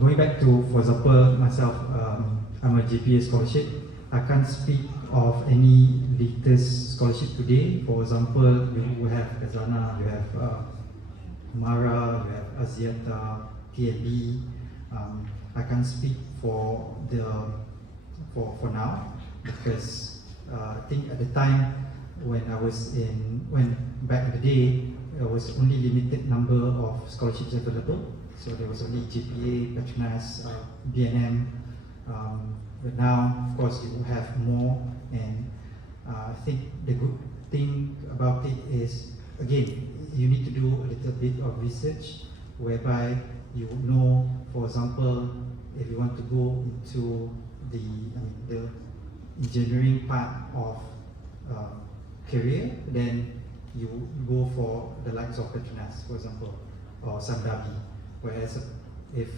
going back to, for example, myself, I'm a GPA scholarship. I can't speak of any latest scholarship today. For example, you have Kazana, you have Mara, you have Aziata, TLB. I can't speak for now because I think at the time when back in the day, there was only limited number of scholarships available. So there was only GPA, Petronas, BNM. But now, of course, you have more. And I think the good thing about it is, again, you need to do a little bit of research, whereby you know, for example, if you want to go into the engineering part of career, then you go for the likes of Petronas, for example, or Samdabi. Whereas if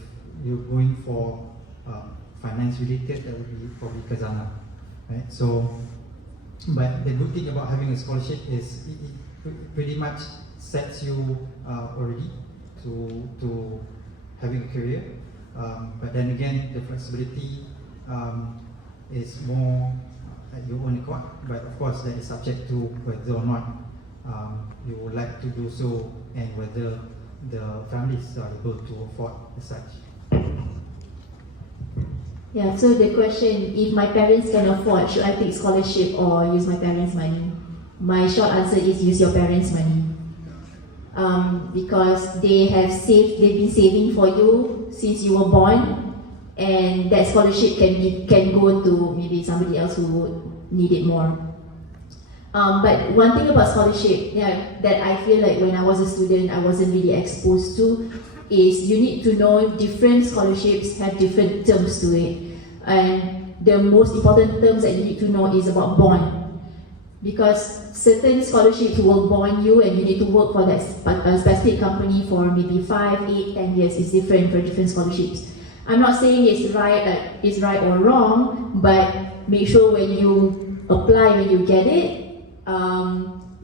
you're going for finance related, that would be probably Kazana, right? So, but the good thing about having a scholarship is it pretty much sets you already to having a career. But then again, the flexibility is more at your own accord. But of course, that is subject to whether or not you would like to do so and whether the families are able to afford as such. Yeah, so the question, if my parents can afford, should I take scholarship or use my parents' money? My short answer is use your parents' money. Because they've been saving for you since you were born, and that scholarship can go to maybe somebody else who would need it more. But one thing about scholarship that I feel like when I was a student I wasn't really exposed to is you need to know different scholarships have different terms to it, and the most important terms that you need to know is about bond, because certain scholarships will bond you and you need to work for that specific company for maybe 5, 8, 10 years. It's different for different scholarships. I'm not saying it's right or wrong, but make sure when you apply, when you get it,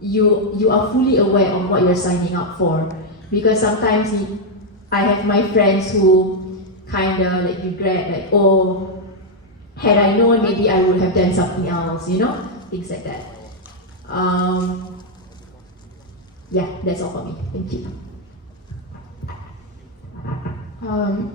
you are fully aware of what you're signing up for. Because sometimes I have my friends who kind of like regret, like, oh, had I known, maybe I would have done something else, things like that. Yeah, that's all for me. Thank you.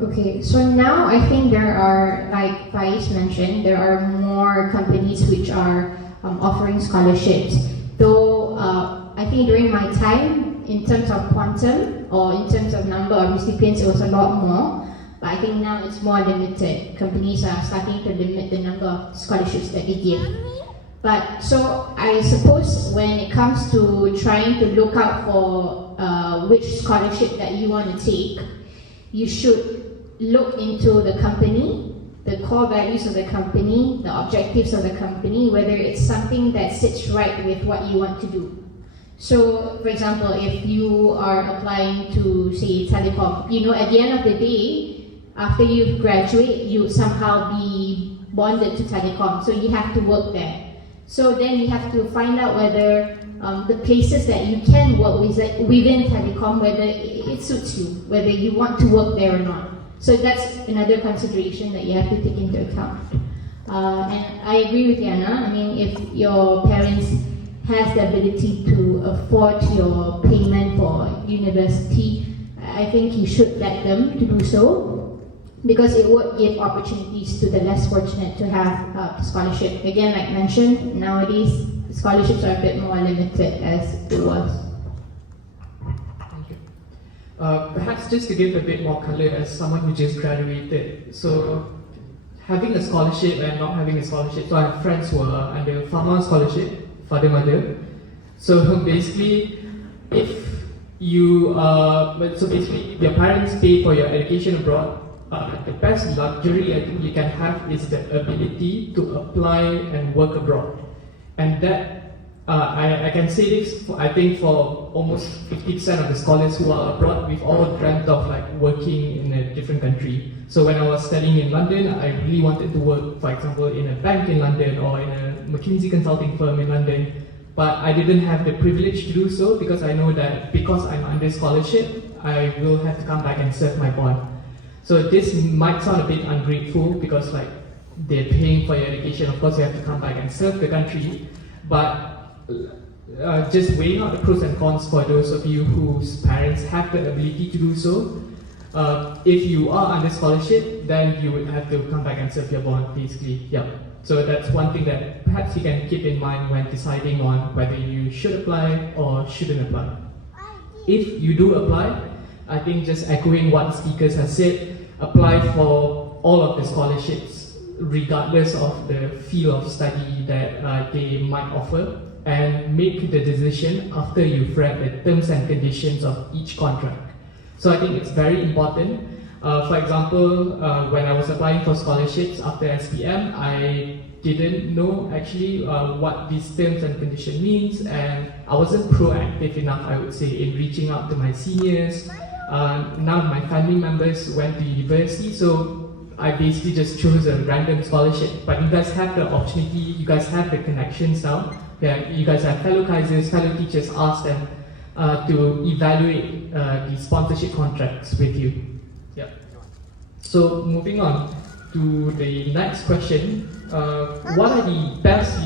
Okay, so now I think there are, like Faiz mentioned, there are more companies which are offering scholarships. Though I think during my time, in terms of quantum or in terms of number of recipients, it was a lot more. But I think now it's more limited. Companies are starting to limit the number of scholarships that they give. But so I suppose when it comes to trying to look out for which scholarship that you want to take, you should look into the company, the core values of the company, the objectives of the company, whether it's something that sits right with what you want to do. So, for example, if you are applying to, say, telecom, at the end of the day, after you graduate, you somehow be bonded to telecom, so you have to work there. So then you have to find out whether the places that you can work with within telecom, whether it suits you, whether you want to work there or not. So that's another consideration that you have to take into account. And I agree with Yana. I mean, if your parents has the ability to afford your payment for university, I think you should let them to do so, because it would give opportunities to the less fortunate to have scholarship. Again, like mentioned, nowadays scholarships are a bit more limited as it was. Thank you. Perhaps just to give a bit more color as someone who just graduated. So having a scholarship and not having a scholarship. So I have friends who are under Pharma scholarship, father-mother. So basically, if you if your parents pay for your education abroad, the best luxury I think you can have is the ability to apply and work abroad. And that, I can say this, I think for almost 50% of the scholars who are abroad, we've all dreamt of like working in a different country. So when I was studying in London, I really wanted to work, for example, in a bank in London or in a McKinsey consulting firm in London. But I didn't have the privilege to do so because I know that because I'm under scholarship, I will have to come back and serve my bond. So this might sound a bit ungrateful because like they're paying for your education, of course you have to come back and serve the country, but just weighing out the pros and cons for those of you whose parents have the ability to do so. If you are under scholarship, then you would have to come back and serve your bond basically, yeah. So that's one thing that perhaps you can keep in mind when deciding on whether you should apply or shouldn't apply. If you do apply, I think just echoing what speakers have said, apply for all of the scholarships regardless of the field of study that they might offer, and make the decision after you've read the terms and conditions of each contract. So I think it's very important. For example, when I was applying for scholarships after SPM, I didn't know actually what these terms and conditions means, and I wasn't proactive enough, I would say, in reaching out to my seniors. None of my family members went to university, so I basically just chose a random scholarship. But you guys have the opportunity, you guys have the connections now. Yeah, you guys have fellow Kaisers, fellow teachers, ask them to evaluate the sponsorship contracts with you. Yeah. So moving on to the next question, what are the best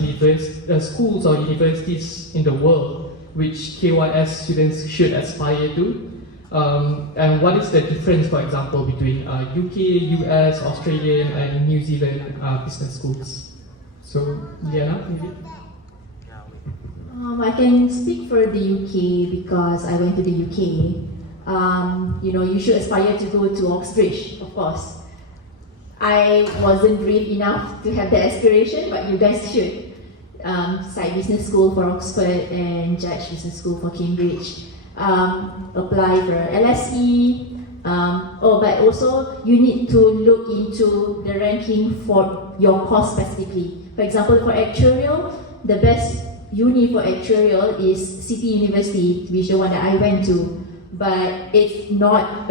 schools or universities in the world which KYS students should aspire to? And what is the difference, for example, between UK, US, Australian, and New Zealand business schools? So, Liana, maybe? I can speak for the UK because I went to the UK. You should aspire to go to Oxbridge, of course. I wasn't brave enough to have that aspiration, but you guys should. Side Business School for Oxford and Judge Business School for Cambridge. Apply for LSE. But also you need to look into the ranking for your course specifically. For example, for actuarial, the best uni for actuarial is City University, which is the one that I went to. But it's not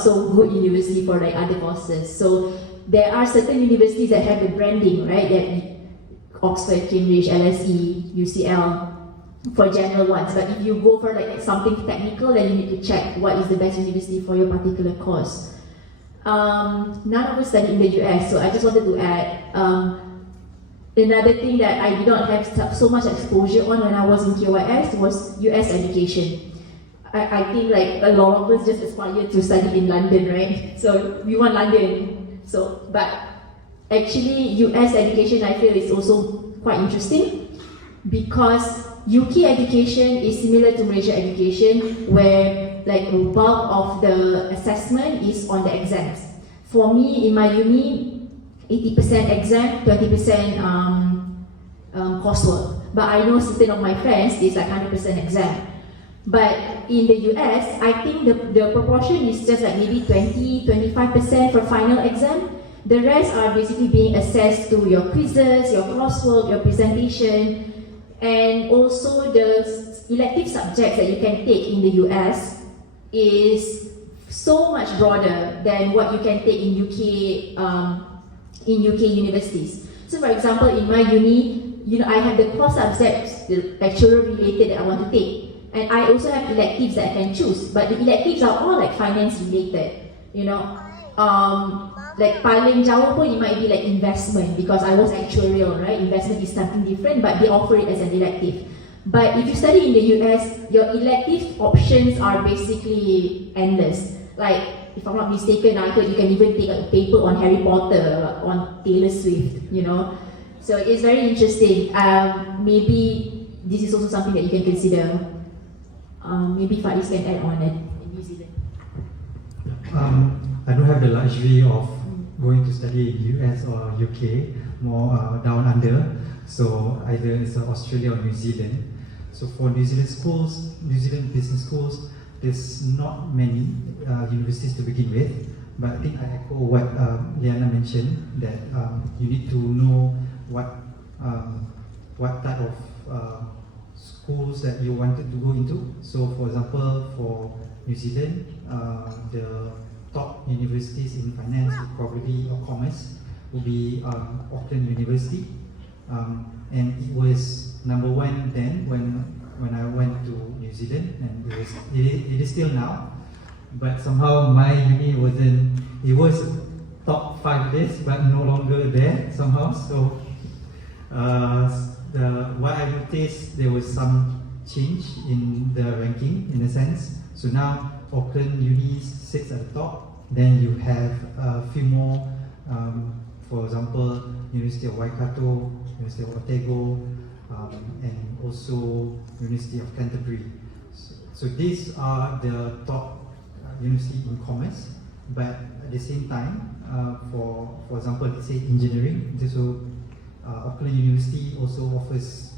so good university for like other courses. So there are certain universities that have the branding, right? That Oxford, Cambridge, LSE, UCL for general ones. But if you go for like something technical, then you need to check what is the best university for your particular course. None of us studied in the US, so I just wanted to add another thing that I did not have so much exposure on when I was in KYS was US education. I think like a lot of us just aspire to study in London, right? So we want London. But actually US education I feel is also quite interesting because UK education is similar to Malaysia education where like the bulk of the assessment is on the exams. For me in my uni, 80% exam, 20% coursework. But I know certain of my friends, it's like 100% exam. But in the US, I think the proportion is just like maybe 20-25% for final exam. The rest are basically being assessed through your quizzes, your coursework, your presentation, and also the elective subjects that you can take in the US is so much broader than what you can take in UK universities. So for example, in my uni, I have the core subjects, the lecturer related that I want to take. And I also have electives that I can choose, but the electives are all like finance related, like paling jauh pun it might be like investment because I was actuarial, right? Investment is something different, but they offer it as an elective. But if you study in the US, your elective options are basically endless. Like, if I'm not mistaken, I thought you can even take a paper on Harry Potter, on Taylor Swift, So it's very interesting. Maybe this is also something that you can consider. Maybe Faiz can add on it in New Zealand. I don't have the luxury of going to study in US or UK, more down under. So either it's Australia or New Zealand. So for New Zealand schools, New Zealand business schools, there's not many universities to begin with. But I think I echo what Liana mentioned, that you need to know what type of schools that you wanted to go into. So for example, for New Zealand, the top universities in finance probably or commerce will be Auckland University, and it was number one then when I went to New Zealand, and it is still now. But somehow my uni wasn't. It was top 5 list, but no longer there somehow. So what I noticed, there was some change in the ranking in a sense. So now Auckland Uni sits at the top. Then you have a few more, for example, University of Waikato, University of Otago, and also University of Canterbury. So these are the top university in commerce. But at the same time, for example, let's say engineering, so Auckland University also offers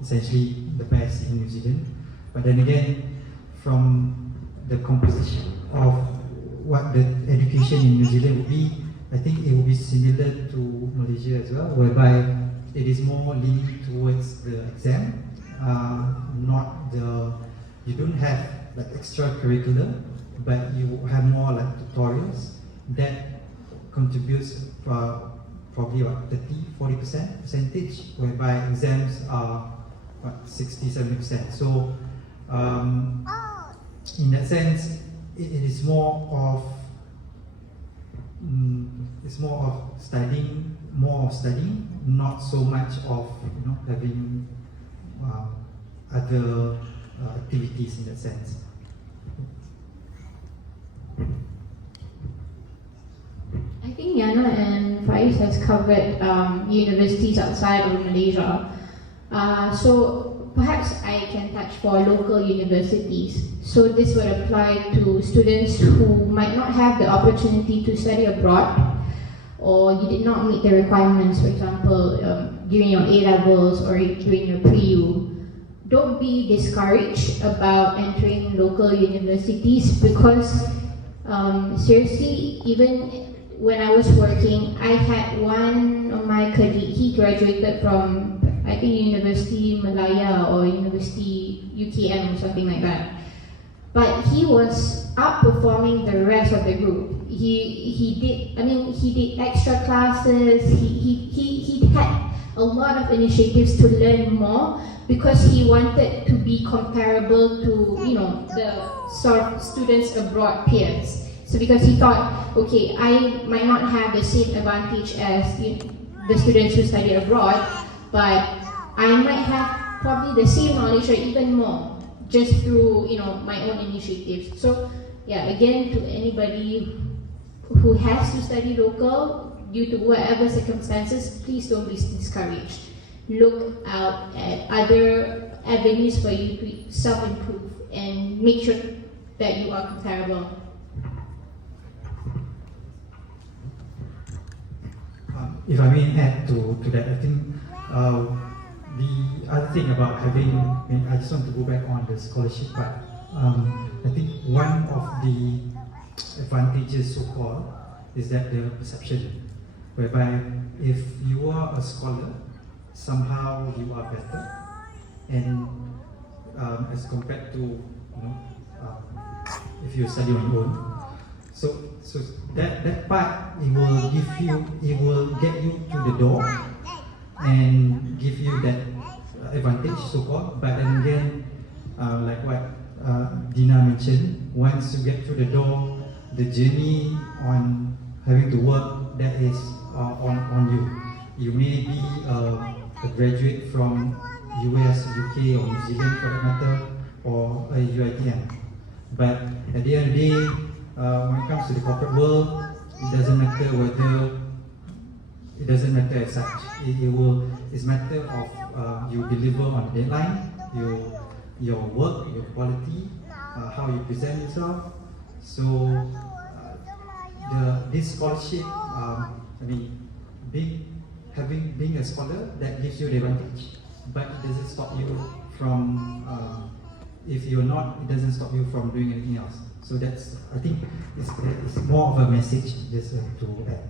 essentially the best in New Zealand. But then again, from the composition of what the education in New Zealand would be, I think it will be similar to Malaysia as well, whereby it is more leaning towards the exam, not the, you don't have like extracurricular, but you have more like tutorials that contributes probably about 30-40% percentage, whereby exams are 60-70%. So in that sense, it is more of studying, not so much of having other activities in that sense. I think Yana and Faiz has covered universities outside of Malaysia. So perhaps I can touch for local universities. So this would apply to students who might not have the opportunity to study abroad, or you did not meet the requirements, for example, during your A-levels or during your pre-U. Don't be discouraged about entering local universities, because seriously, even when I was working, I had one of my colleagues, he graduated from, I think, University Malaya or University UKM or something like that. But he was outperforming the rest of the group. He did extra classes, he had a lot of initiatives to learn more, because he wanted to be comparable to, the sort of students abroad peers. So because he thought, okay, I might not have the same advantage as the students who study abroad, but I might have probably the same knowledge or even more, just through my own initiatives. So yeah, again, to anybody who has to study local due to whatever circumstances, please don't be discouraged. Look out at other avenues for you to self-improve and make sure that you are comparable. If I may add to that, I think the other thing about having, I just want to go back on the scholarship part. I think one of the advantages, so-called, is that the perception, whereby if you are a scholar, somehow you are better, and as compared to if you study on your own. So that part, it will get you to the door and give you that advantage, so-called. But then again, like what Dina mentioned, once you get through the door, the journey on having to work, that is on you. You may be a graduate from US, UK, or New Zealand for that matter, or a UiTM. But at the end of the day, when it comes to the corporate world, it doesn't matter as such. It's a matter of you deliver on the deadline, your work, your quality, how you present yourself. So this scholarship, being a scholar, that gives you the advantage, but it doesn't stop you from, if you're not, it doesn't stop you from doing anything else. So that's, I think, it's more of a message just to add.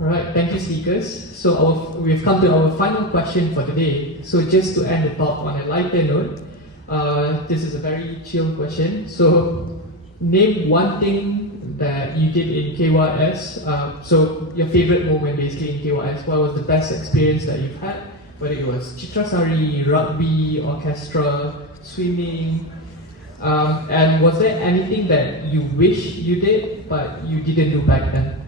Alright, thank you, speakers. So we've come to our final question for today. So just to end the talk on a lighter note, this is a very chill question. So name one thing that you did in KYS. So your favorite moment basically in KYS. What was the best experience that you've had? Whether it was Chitrasari, rugby, orchestra, swimming, and was there anything that you wish you did but you didn't do back then?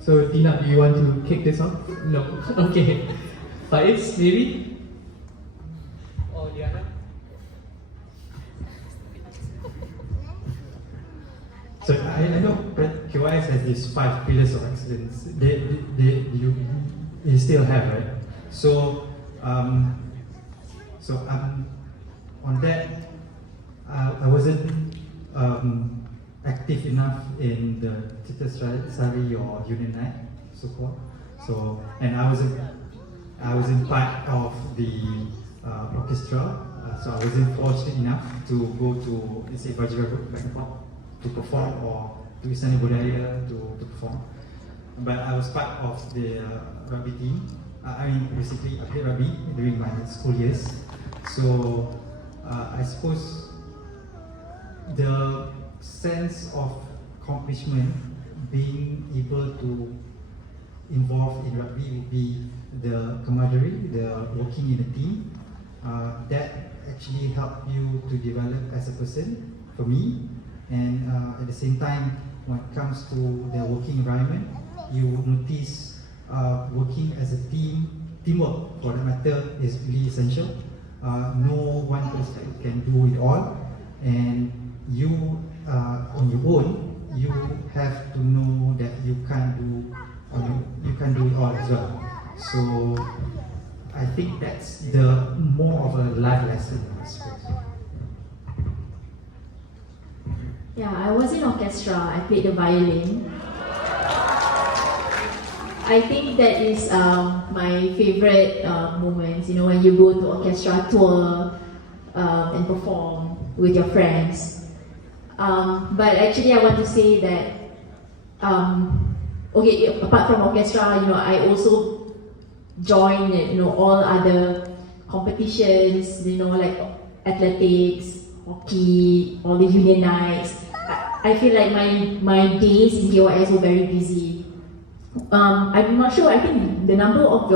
So Dina, do you want to kick this off? No. Okay. Faiz, maybe? Or Diana? So I know that KYS has these 5 pillars of excellence. You still have, right? So on that, I wasn't active enough in the Chitrasari or Union Night, so-called. So, and I wasn't part of the orchestra So I wasn't fortunate enough to go to, let's say, Bajra Bangkok to perform or to Istana Budaya to perform. But I was part of the rugby team. Basically, I played rugby during my school years. So I suppose the sense of accomplishment, being able to involve in rugby would be the camaraderie, the working in a team. That actually helped you to develop as a person, for me. And at the same time, when it comes to the working environment, you would notice working as a teamwork for that matter is really essential. No one person can do it all, and you on your own, you have to know that you can't do it all as well. So I think that's the more of a life lesson, I suppose. Yeah, I was in orchestra. I played the violin. I think that is my favorite moments. You know, when you go to orchestra tour and perform with your friends. But actually, I want to say that okay, apart from orchestra, you know, I also join, you know, all other competitions. You know, like athletics, hockey, all the union nights. I feel like my days in KYS were very busy. I'm not sure. I think the number of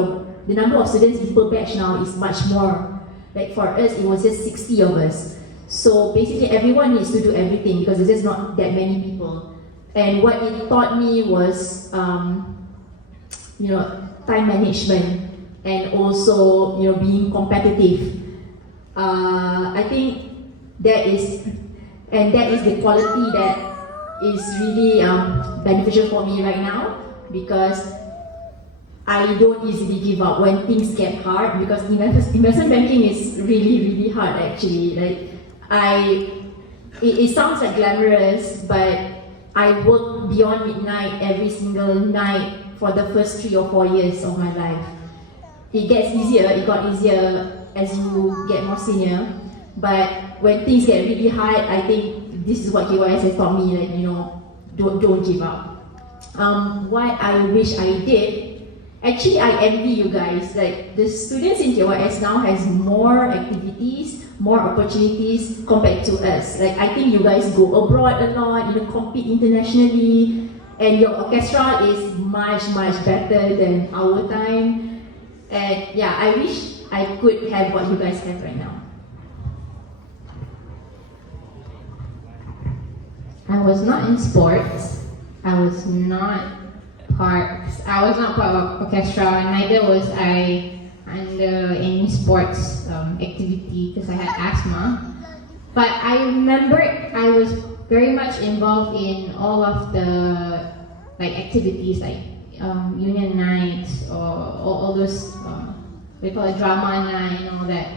students in per batch now is much more. Like for us, it was just 60 of us. So basically, everyone needs to do everything because there's just not that many people. And what it taught me was, you know, time management and also, you know, being competitive. I think that is the quality that is really beneficial for me right now, because I don't easily give up when things get hard, because investment banking is really hard actually. Like it sounds like glamorous, but I work beyond midnight every single night for the first 3 or 4 years of my life. It got easier as you get more senior, but when things get really hard, I think this is what KYS has taught me, like, you know, don't give up. What I wish I did, actually I envy you guys. Like the students in KYS now has more activities, more opportunities compared to us. Like I think you guys go abroad a lot, you know, compete internationally, and your orchestra is much better than our time. And yeah, I wish I could have what you guys have right now. I was not in sports. I was not part of orchestra, and neither was I under any sports activity because I had asthma. But I remember I was very much involved in all of the activities like union nights or all those we call it drama night and all that.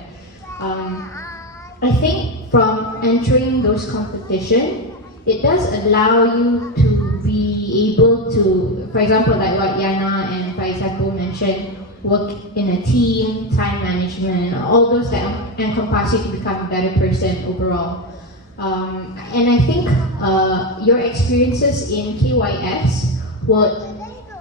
I think from entering those competitions, it does allow you to be able to, for example, like what Yana and Faizaku mentioned, work in a team, time management, all those that encompass you to become a better person overall. And I think your experiences in KYS will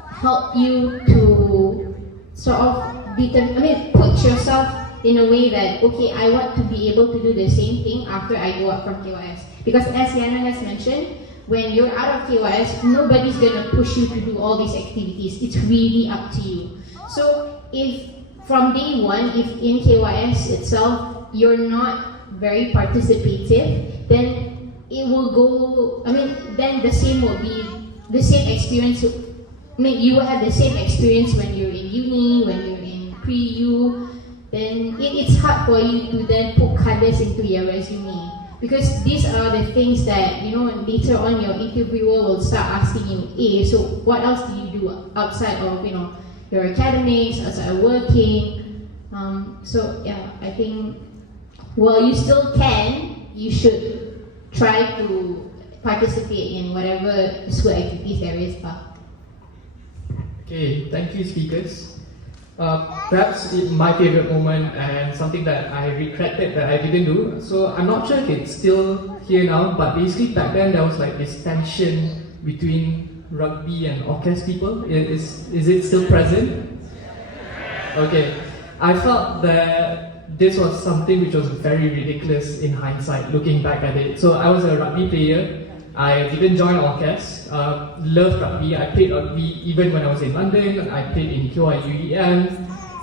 help you to sort of put yourself in a way that, okay, I want to be able to do the same thing after I go up from KYS. Because as Yana has mentioned, when you're out of KYS, nobody's gonna push you to do all these activities. It's really up to you. So if from day one, if in KYS itself, you're not very participative, then it will go, then the same will be, the same experience, you will have the same experience when you're in uni, when you're in pre-U, then it's hard for you to then put colors into your resume. Because these are the things that, later on your interviewer will start asking you, so what else do you do outside of, your academics, outside of working? So yeah, I think, while you still can, you should try to participate in whatever school activities there is. Okay, thank you speakers. Perhaps my favorite moment and something that I regretted that I didn't do. So I'm not sure if it's still here now, but basically back then there was like this tension between rugby and orchestra people. Is it still present? Okay. I felt that this was something which was very ridiculous in hindsight, looking back at it. So I was a rugby player. I didn't join orchestra. Loved rugby. I played rugby even when I was in London. I played in QIUEM.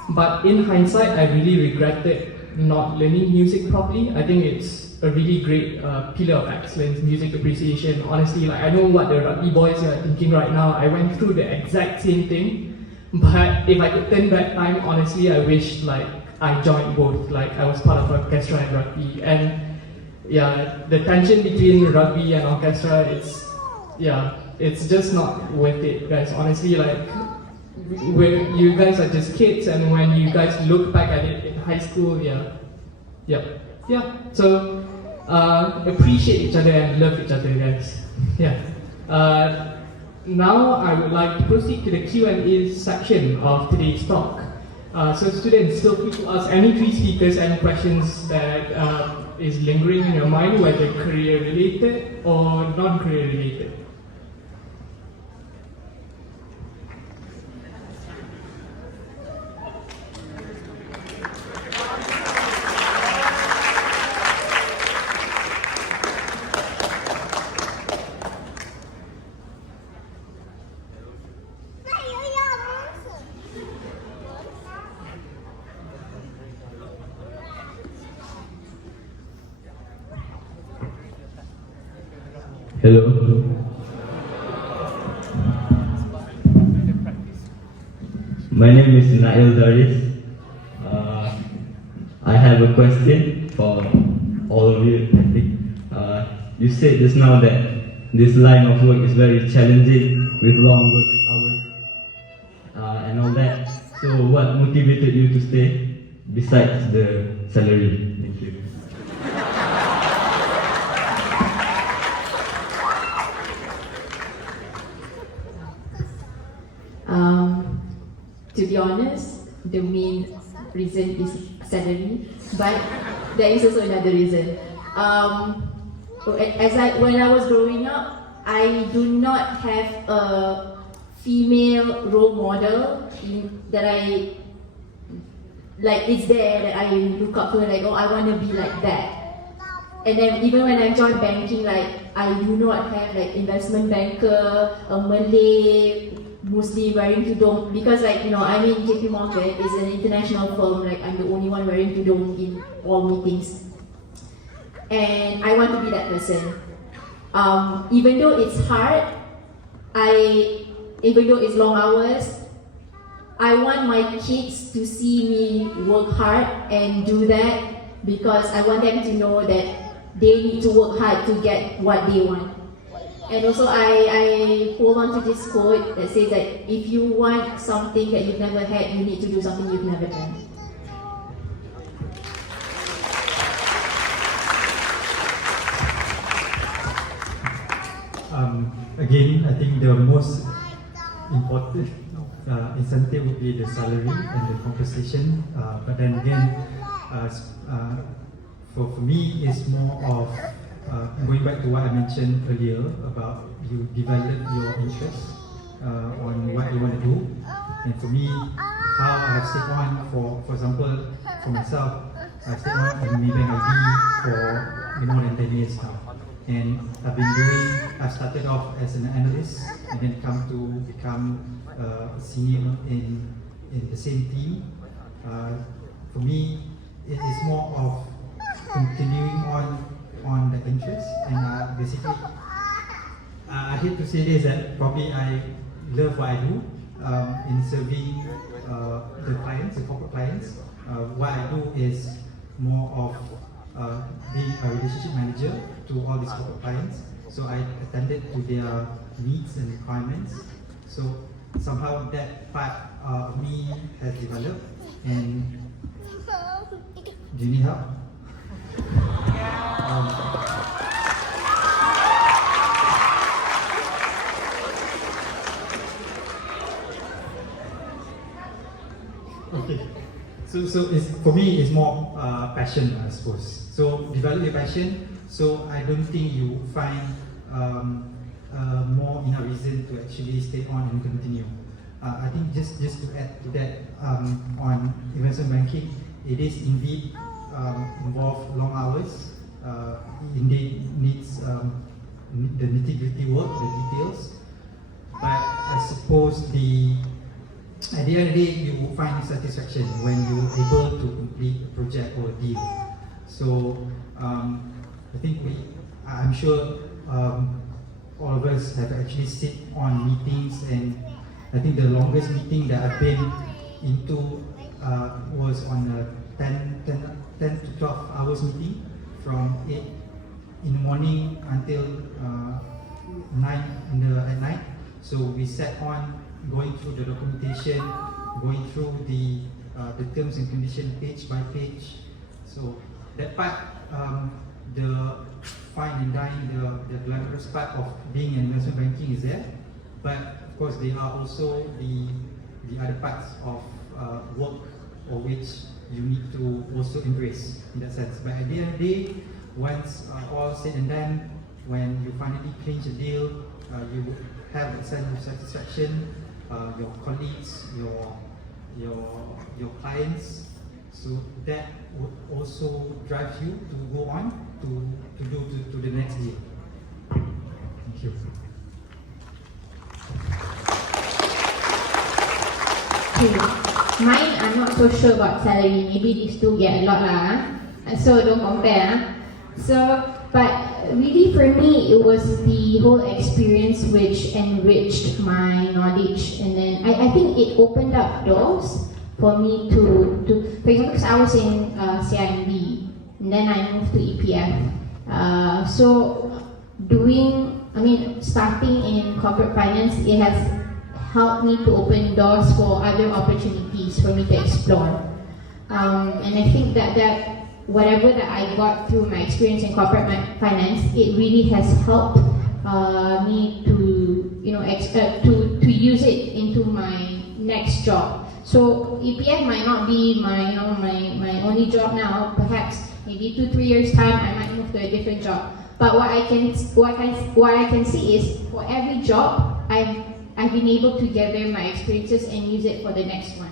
But in hindsight, I really regretted not learning music properly. I think it's a really great pillar of excellence, music appreciation. Honestly, like I know what the rugby boys are thinking right now. I went through the exact same thing. But if I could turn back time, honestly, I wish like I joined both. Like I was part of orchestra and rugby. And yeah, the tension between rugby and orchestra, it's just not worth it, guys. Honestly, like when you guys are just kids, and when you guys look back at it in high school, yeah. So appreciate each other and love each other, guys. Yeah. Now I would like to proceed to the Q&A section of today's talk. So students, feel free to ask any three speakers any questions that is lingering in your mind, whether career related or non-career related. Hello. My name is Nail Daris. I have a question for all of you. I think you said just now that this line of work is very challenging with long work hours and all that. So, what motivated you to stay besides the salary? Thank you. To be honest, the main reason is salary, but there is also another reason. When I was growing up, I do not have a female role model that I like. It's there that I look up to, like, oh, I want to be like that. And then even when I joined banking, like I do not have like investment banker, a Malay, Muslim wearing tudung, because like I'm in JP Morgan, it's an international firm. Like I'm the only one wearing tudung in all meetings, and I want to be that person. Even though it's hard, even though it's long hours, I want my kids to see me work hard and do that, because I want them to know that they need to work hard to get what they want. And also I hold on to this quote that says that if you want something that you've never had, you need to do something you've never done. Again, I think the most important incentive would be the salary and the compensation. But then again, for me, it's more of going back to what I mentioned earlier about you develop your interest on what you want to do. And for me, how I have stayed on, for example, for myself, I've stayed on in Maybank ID for more than 10 years now. And I've started off as an analyst and then come to become senior in the same team. For me, it is more of continuing on the interest, and basically, I hate to say this, that probably I love what I do in serving the clients, the corporate clients. What I do is more of being a relationship manager to all these corporate clients. So I attended to their needs and requirements. So somehow that part of me has developed. And do you need help? Okay. So it's, for me, it's more passion, I suppose. So develop your passion. So I don't think you find more enough reason to actually stay on and continue. I think just to add to that, on investment banking, it is indeed involve long hours. Indeed needs the nitty-gritty work, the details. But I suppose at the end of the day, you will find satisfaction when you're able to complete a project or a deal. So I think I'm sure all of us have actually sit on meetings, and I think the longest meeting that I've been into was on a 10 to 12 hours meeting from 8 in the morning until 9 at night. So we sat on going through the documentation, going through the terms and conditions page by page. So that part, the fine and dine, the glamorous part of being in investment banking is there. But of course, there are also the other parts of work for which you need to also embrace in that sense. But at the end of the day, once all said and done, when you finally clinch a deal, you have a sense of satisfaction. Your colleagues, your clients, so that would also drive you to go on to the next deal. Thank you. Okay. Mine, I'm not so sure about salary. Maybe these two get a lot lah. So don't compare. So, but really for me, it was the whole experience which enriched my knowledge, and then I think it opened up doors for me to for example, because I was in CIMB, and then I moved to EPF. So starting in corporate finance, it has helped me to open doors for other opportunities for me to explore. And I think that whatever that I got through my experience in corporate finance, it really has helped me to to use it into my next job. So EPF might not be my only job now. Perhaps maybe 2-3 years time I might move to a different job. But what I can see is for every job I've been able to gather my experiences and use it for the next one.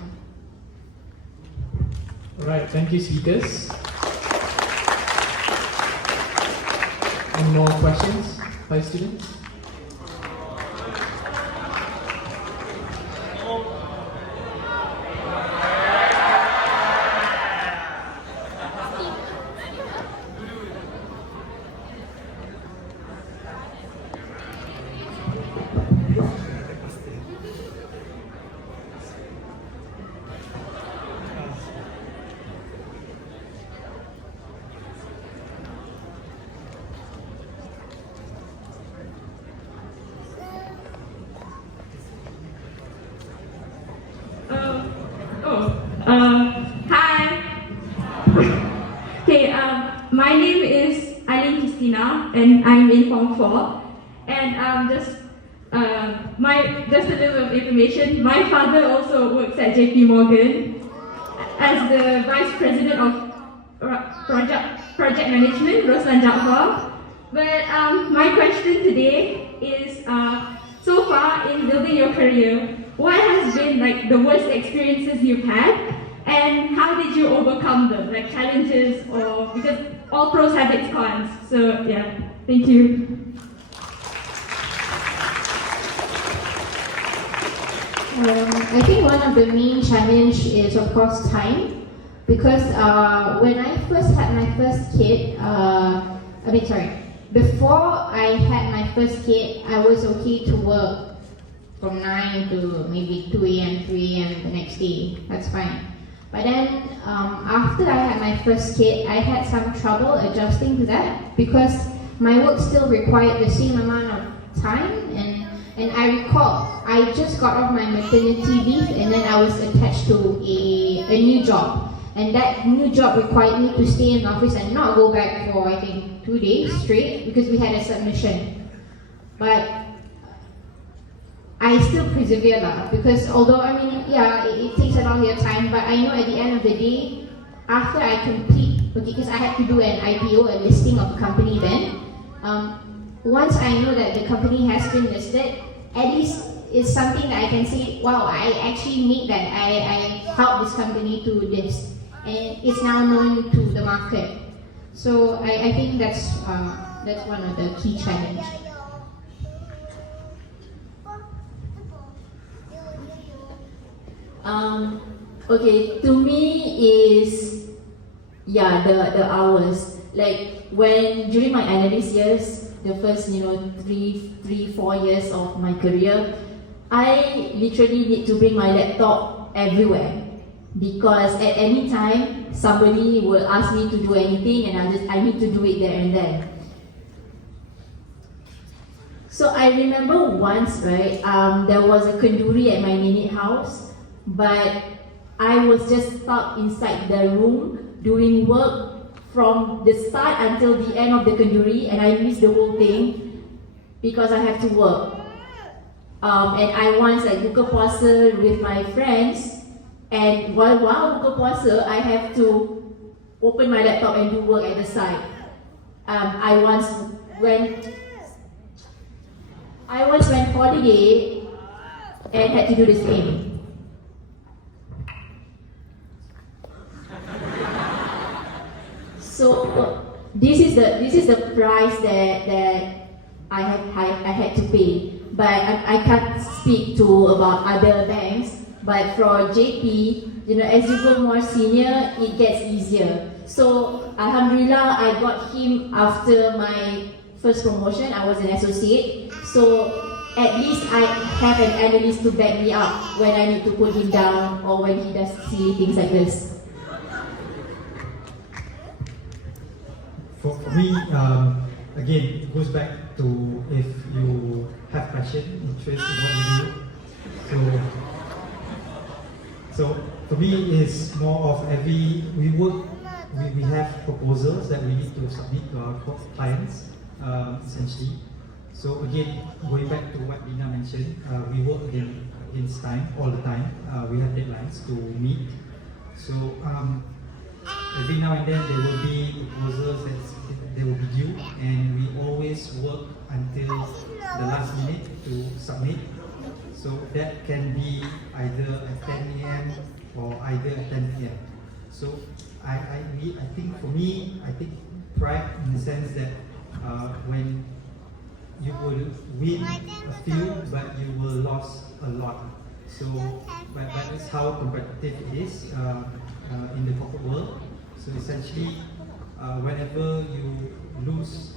Alright, thank you, speakers. Any more questions by students? Hi. Okay, my name is Aileen Christina, and I'm in Form 4. And just a little bit of information. My father also works at JP Morgan as the Vice President of Project Management, Roslan Jaafar. But my question today is, so far in building your career, what has been like the worst experiences you've had, and how did you overcome them, like challenges, or because all pros have its cons. So yeah, thank you. I think one of the main challenge is of course time, because when I first had my first kid, before I had my first kid, I was okay to work from 9 to maybe 2 a.m., 3 a.m. the next day. That's fine. But then after I had my first kid, I had some trouble adjusting to that because my work still required the same amount of time, and I recall I just got off my maternity leave and then I was attached to a new job, and that new job required me to stay in the office and not go back for I think 2 days straight because we had a submission. But I still persevere lah, because although I mean, yeah, it takes a lot of your time, but I know at the end of the day, after I complete, okay, because I had to do an IPO, a listing of the company then, once I know that the company has been listed, at least it's something that I can say, wow, I actually made that, I helped this company to list, and it's now known to the market. So I think that's one of the key challenges. Okay, to me is the hours. Like when during my analyst years, the first 4 years of my career, I literally need to bring my laptop everywhere because at any time somebody will ask me to do anything and I need to do it there and then. So I remember once, right, there was a kenduri at my nenek house, but I was just stuck inside the room doing work from the start until the end of the kenduri, and I missed the whole thing because I have to work. And I once buka puasa with my friends, and while buka puasa, I have to open my laptop and do work at the side. I once went holiday and had to do the same. So this is the price that I had to pay. But I can't speak about other banks. But for JP, as you go more senior, it gets easier. So Alhamdulillah, I got him after my first promotion. I was an associate. So at least I have an analyst to back me up when I need to put him down or when he does silly things like this. For me, again, it goes back to if you have passion, interest in what you do. So for me, it's more of we have proposals that we need to submit to our clients, essentially. So again, going back to what Dina mentioned, we work against time all the time. We have deadlines to meet. So every now and then there will be proposals that they will be due, and we always work until the last minute to submit. So that can be either at 10 a.m. or either at 10 p.m. So I think for me, I take pride in the sense that when you will win a few, but you will lose a lot. So, but that's how competitive it is in the corporate world. So essentially, whenever you lose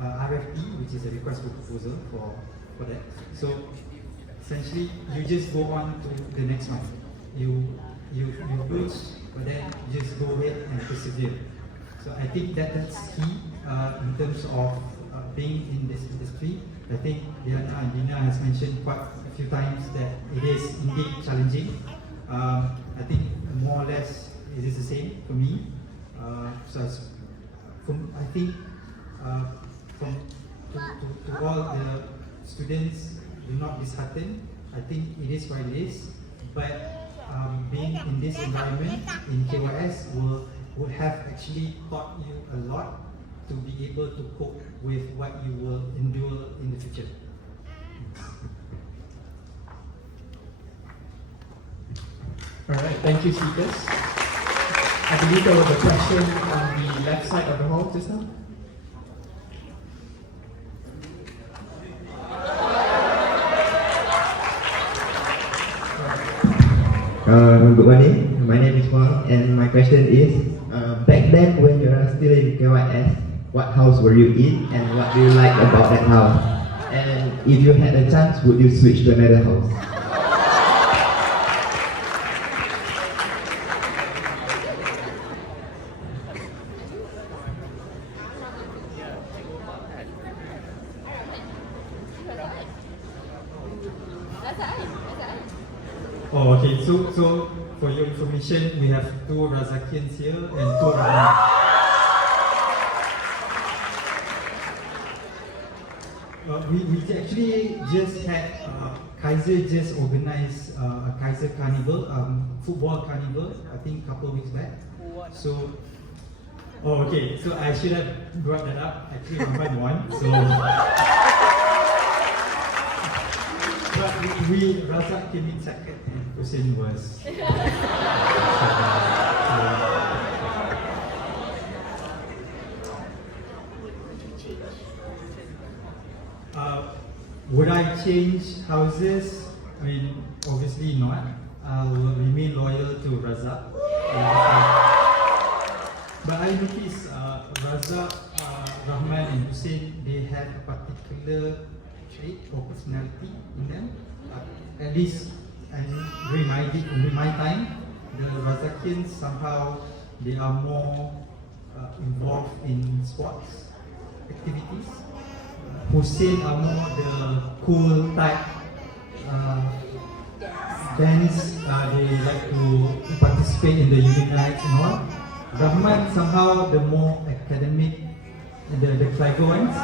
RFP, which is a request for proposal for that. So essentially, you just go on to the next one. You lose, but then you just go ahead and persevere. So I think that's key in terms of being in this industry. I think Diana and Dina has mentioned quite a few times that it is indeed challenging. I think more or less it is the same for me. I think to all the students, do not dishearten. I think it is what it is. But being in this environment in KYS would have actually taught you a lot to be able to cope with what you will endure in the future. Alright, thank you, speakers. I believe there was a question on the left side of the hall just now. Good morning, my name is Juan, and my question is, back then when you are still in KYS, what house were you in and what do you like about that house? And if you had a chance, would you switch to another house? Oh, okay. So for your information, we have two Razakians here and two Rahman. We actually just had Kaiser just organized a Kaiser Carnival, football carnival, I think a couple of weeks back. So, oh okay, so I should have brought that up. Actually, Rahman won. So, but Razak came in second and Hussein was. Would I change houses? I mean, obviously not. I will remain loyal to Razak. But I notice Razak, Rahman and Hussein, they have a particular trait or personality in them. At least during my time, the Razakians somehow they are more involved in sports activities. Hussein are more the cool type. Bands, they like to participate in the unit nights and all. Rahman somehow the more academic, the clever ones.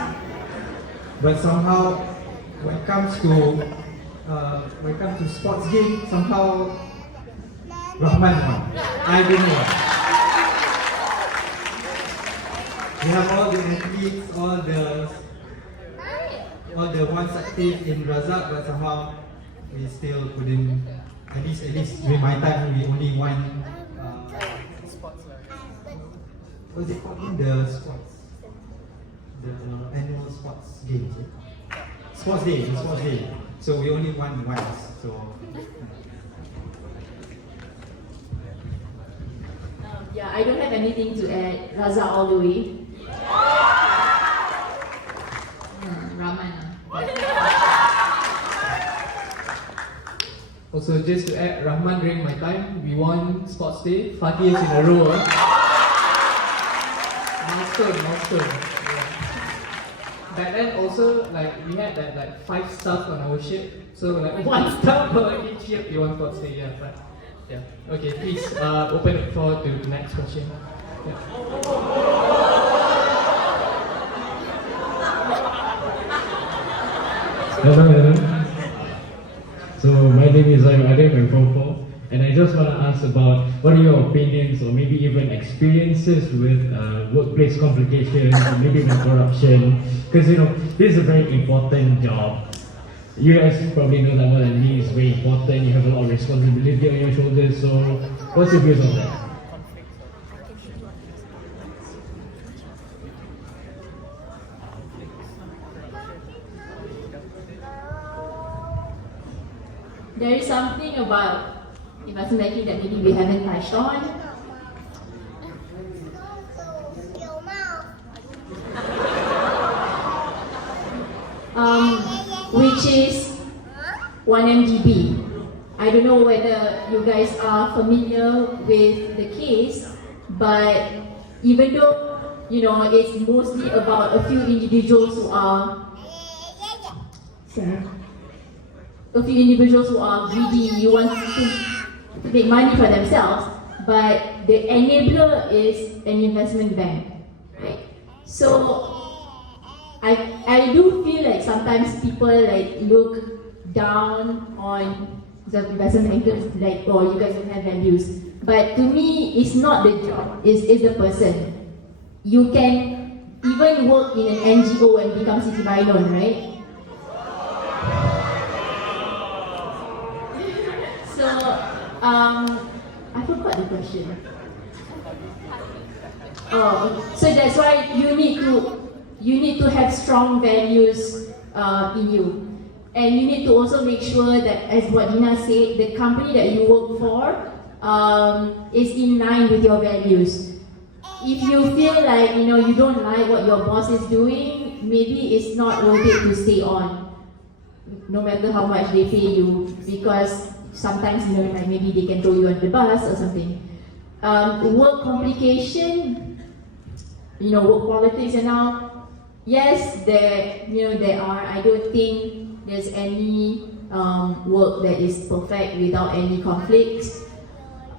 But somehow when it comes to sports game, somehow Rahman won. I don't know why. We have all the athletes, all the ones active in Razak, but somehow we still couldn't. At least during my time, we only won. What's it called in the sports? The annual sports games. Sports day. So we only won once. So. Yeah, I don't have anything to add. Raza all the way. Rahman. Also, just to add, Rahman during my time, we won Sports Day 5 years in a row. Milestone. Yeah. Back then also, like we had that like 5 staff on our ship, so like 1 staff for each ship we won Sports Day. Yeah, but yeah. Okay, please open the floor to the next question. Yeah. Hello. So my name is Zaim Adem, I'm from 4, and I just want to ask about what are your opinions or maybe even experiences with workplace complications or maybe even corruption, because this is a very important job. You guys probably know that more than me, it's very important, you have a lot of responsibility on your shoulders, so what's your views on that? There is something about investment banking that maybe we haven't touched on. Which is 1MDB. I don't know whether you guys are familiar with the case, but even though it's mostly about a few individuals who are greedy, you want to make money for themselves, but the enabler is an investment bank, right? So I do feel like sometimes people like look down on the investment bankers, like, oh, you guys don't have values. But to me, it's not the job, it's the person. You can even work in an NGO and become Siti Bainon, right? So, I forgot the question. Oh, so that's why you need to have strong values in you, and you need to also make sure that, as what Dina said, the company that you work for is in line with your values. If you feel like you don't like what your boss is doing, maybe it's not worth it to stay on, no matter how much they pay you, because sometimes like maybe they can throw you on the bus or something. Work complication, work politics and all. Yes, there are. I don't think there's any work that is perfect without any conflicts.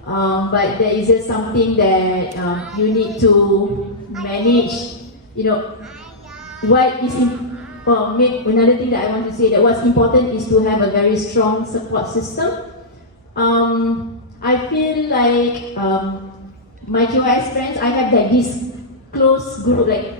But there is just something that you need to manage. another thing that I want to say that what's important is to have a very strong support system. I feel like my KYS friends, I have like this close group, like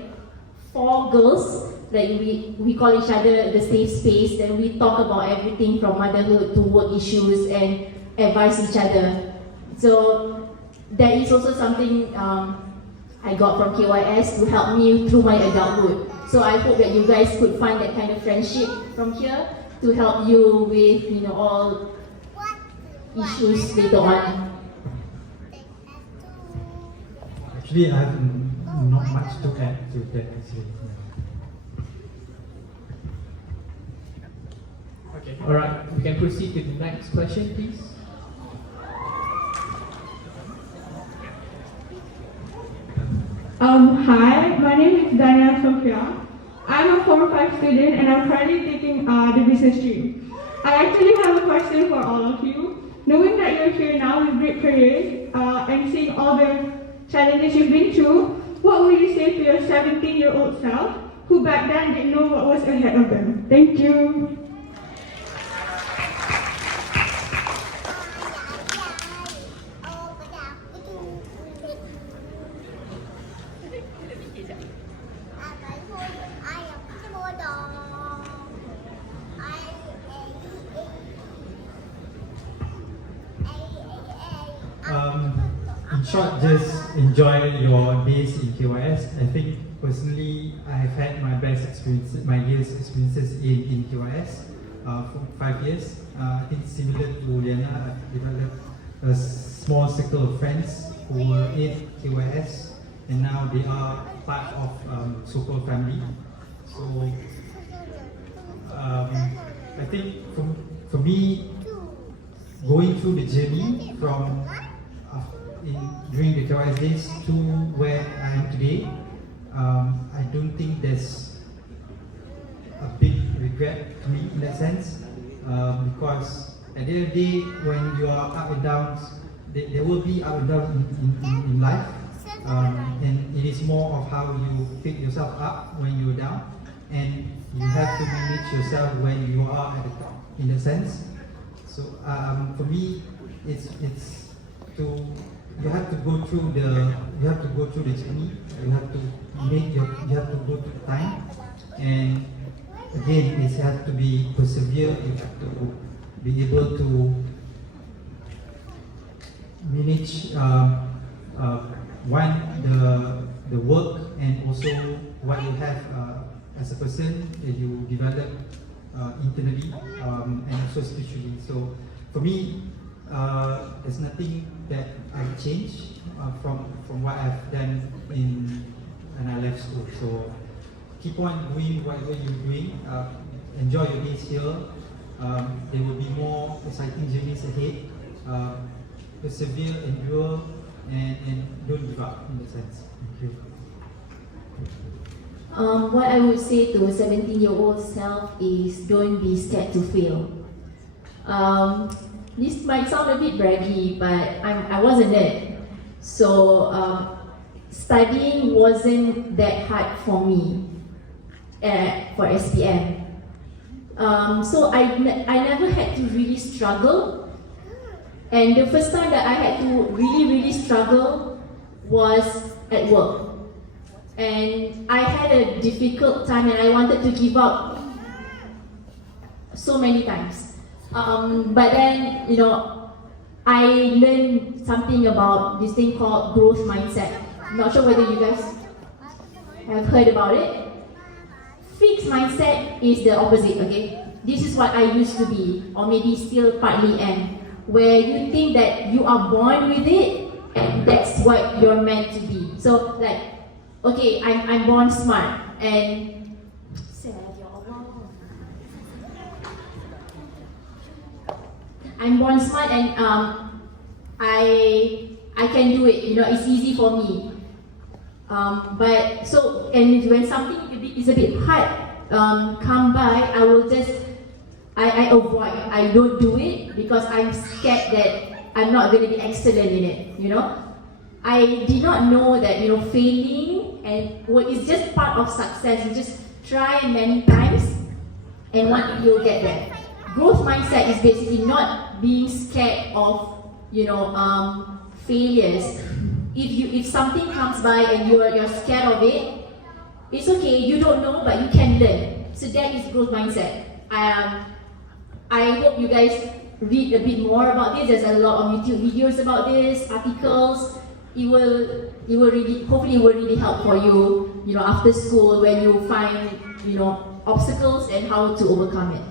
4 girls, like we call each other the safe space, then we talk about everything from motherhood to work issues and advise each other. So that is also something I got from KYS to help me through my adulthood. So I hope that you guys could find that kind of friendship from here to help you with all issues later on. Actually, I have not much to add to that actually. Okay, alright, we can proceed with the next question, please. Hi, my name is Daniel Sofia. I'm a Form 5 student and I'm currently taking the business stream. I actually have a question for all of you. Knowing that you're here now with great careers and seeing all the challenges you've been through, what would you say to your 17-year-old self who back then didn't know what was ahead of them? Thank you. In short, just enjoy your days in KYS. I think personally, I've had my best experiences, my years experiences in KYS for 5 years. I think similar to Liana, I've developed a small circle of friends who were in KYS, and now they are part of so-called family. So I think for me, going through the journey from during the KYS days to where I am today, I don't think there's a big regret to me in that sense, because at the end of the day, when you are up and downs, there will be up and downs in life, and it is more of how you pick yourself up when you're down, and you have to manage yourself when you are at the top, in a sense. So for me, it's to you have to go through the journey. You have to go through time, and again, it has to be persevere. You have to be able to manage the work and also what you have as a person that you develop internally and also spiritually. So for me, there's nothing that I've changed from what I've done when I left school. So keep on doing whatever you're doing. Enjoy your days here. There will be more exciting journeys ahead. Persevere, endure, and don't give up in that sense. Thank you. What I would say to a 17-year-old self is don't be scared to fail. This might sound a bit braggy, but I wasn't there. So studying wasn't that hard for me for SPM. So I never had to really struggle. And the first time that I had to really struggle was at work. And I had a difficult time and I wanted to give up so many times. But then, I learned something about this thing called growth mindset. I'm not sure whether you guys have heard about it. Fixed mindset is the opposite, okay? This is what I used to be, or maybe still partly am, where you think that you are born with it and that's what you're meant to be. So like, okay, I'm born smart and I'm born smart and I can do it. It's easy for me. But so, and when something is a bit hard come by, I will just I avoid. I don't do it because I'm scared that I'm not going to be excellent in it. I did not know that failing and it's just part of success. You just try many times, and one day you'll get there. Growth mindset is basically not being scared of, failures. If something comes by and you're scared of it, it's okay. You don't know, but you can learn. So that is growth mindset. I hope you guys read a bit more about this. There's a lot of YouTube videos about this, articles. It will really, hopefully it will really help for you, after school when you find, obstacles and how to overcome it.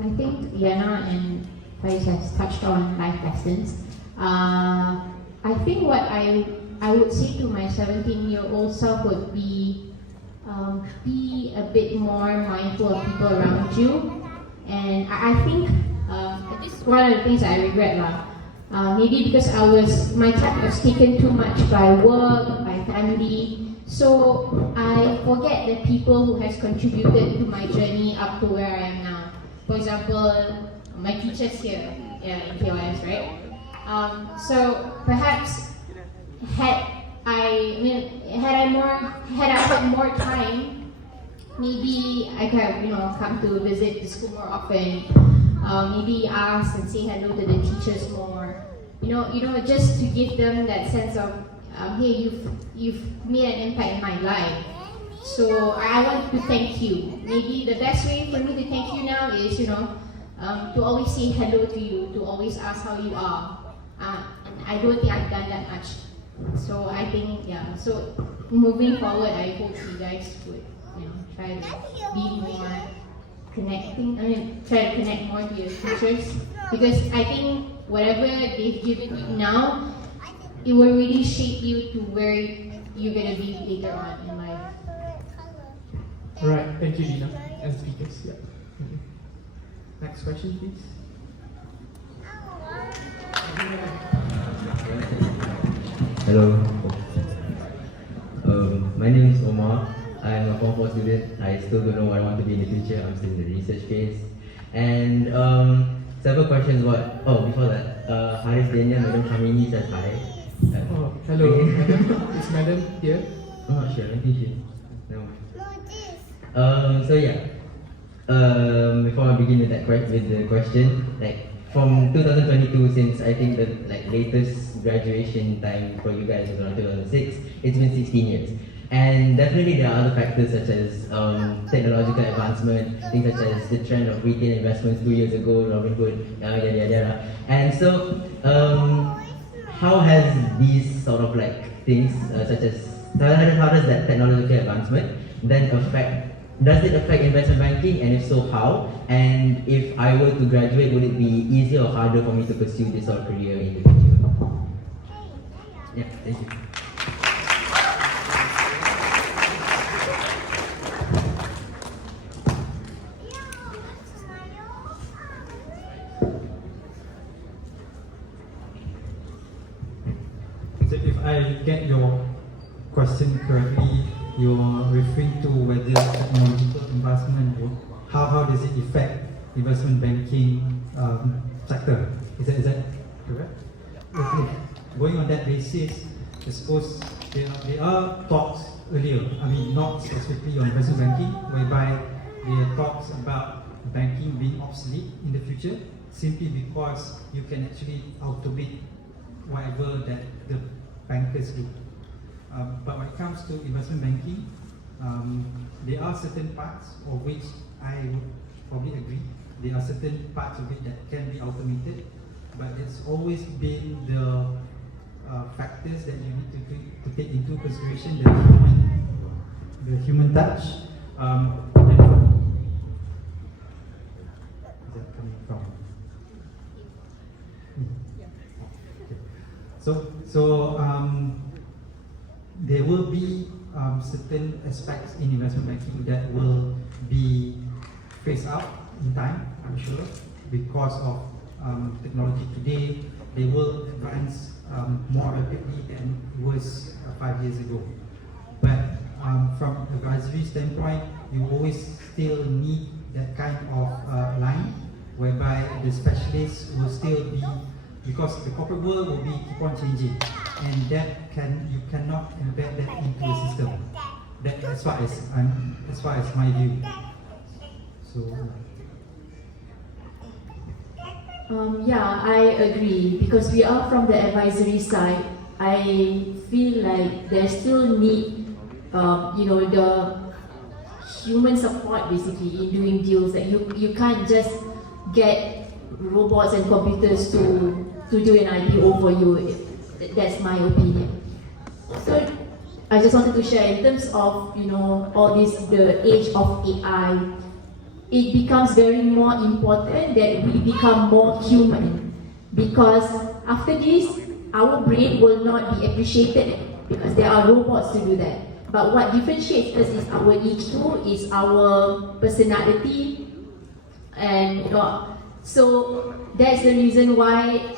I think Yana and Faiz has touched on life lessons. I think what I would say to my 17-year-old self would be a bit more mindful of people around you. And I think this is one of the things I regret maybe because my time was taken too much by work, by family. So I forget the people who has contributed to my journey up to where I am now. For example, my teachers here in KYS, right? So perhaps had I had more time, maybe I could have come to visit the school more often. Maybe ask and say hello to the teachers more. Just to give them that sense of, hey, you've made an impact in my life. So I want to thank you. Maybe the best way for me to thank you now is, to always say hello to you, to always ask how you are. And I don't think I've done that much. So I think, so moving forward, I hope you guys would, try to be more try to connect more to your teachers. Because I think whatever they've given you now, it will really shape you to where you're going to be later on in life. Alright, thank you, Dina, and speakers. Yeah. Thank you. Next question, please. Hello. My name is Omar. I'm a Form 4 student. I still don't know what I want to be in the future. I'm still in the research phase. And several questions about, before that, Haris Daniel, Madam Kamini says hi. Hello, madam. Is madam here? I'm not sure, I think she. No. Before I begin with the question, from 2022, since I think the latest graduation time for you guys was around 2006, it's been 16 years. And definitely there are other factors such as technological advancement, things such as the trend of retail investments 2 years ago, Robinhood, yada yada yada. And so, how has these sort of things such as how does that technological advancement then does it affect investment banking, and if so, how? And if I were to graduate, would it be easier or harder for me to pursue this sort of career in the future? Yeah, thank you. So if I get your question correctly, you're referring to whether technological investment, how does it affect investment banking sector? Is that correct? Okay. Going on that basis, I suppose there are talks earlier, not specifically on investment banking, whereby there are talks about banking being obsolete in the future, simply because you can actually automate whatever that the bankers do. But when it comes to investment banking, there are certain parts of which I would probably agree. There are certain parts of it that can be automated, but it's always been the factors that you need to take into consideration, the human touch. And is that coming from? There will be certain aspects in investment banking that will be phased out in time, I'm sure, because of technology today. They will advance more rapidly than it was 5 years ago. But from an advisory standpoint, you always still need that kind of line whereby the specialists will still be, because the corporate world will be keep on changing. and you cannot embed that into the system. That as far as my view. So. Yeah, I agree, because we are from the advisory side. I feel like there's still need, the human support basically in doing deals. That you can't just get robots and computers to do an IPO for you. That's my opinion. So I just wanted to share in terms of all this, the age of AI. It becomes very more important that we become more human, because after this, our brain will not be appreciated because there are robots to do that. But what differentiates us is our EQ, is our personality, and so that's the reason why.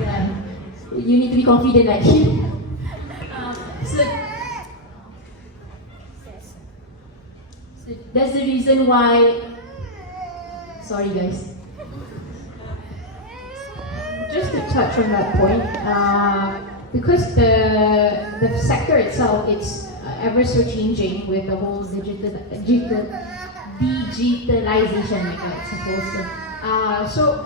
Yeah, you need to be confident like him. So that's the reason why. Sorry, guys. Just to touch on that point, because the sector itself, it's ever so changing with the whole digitalization, like I suppose. So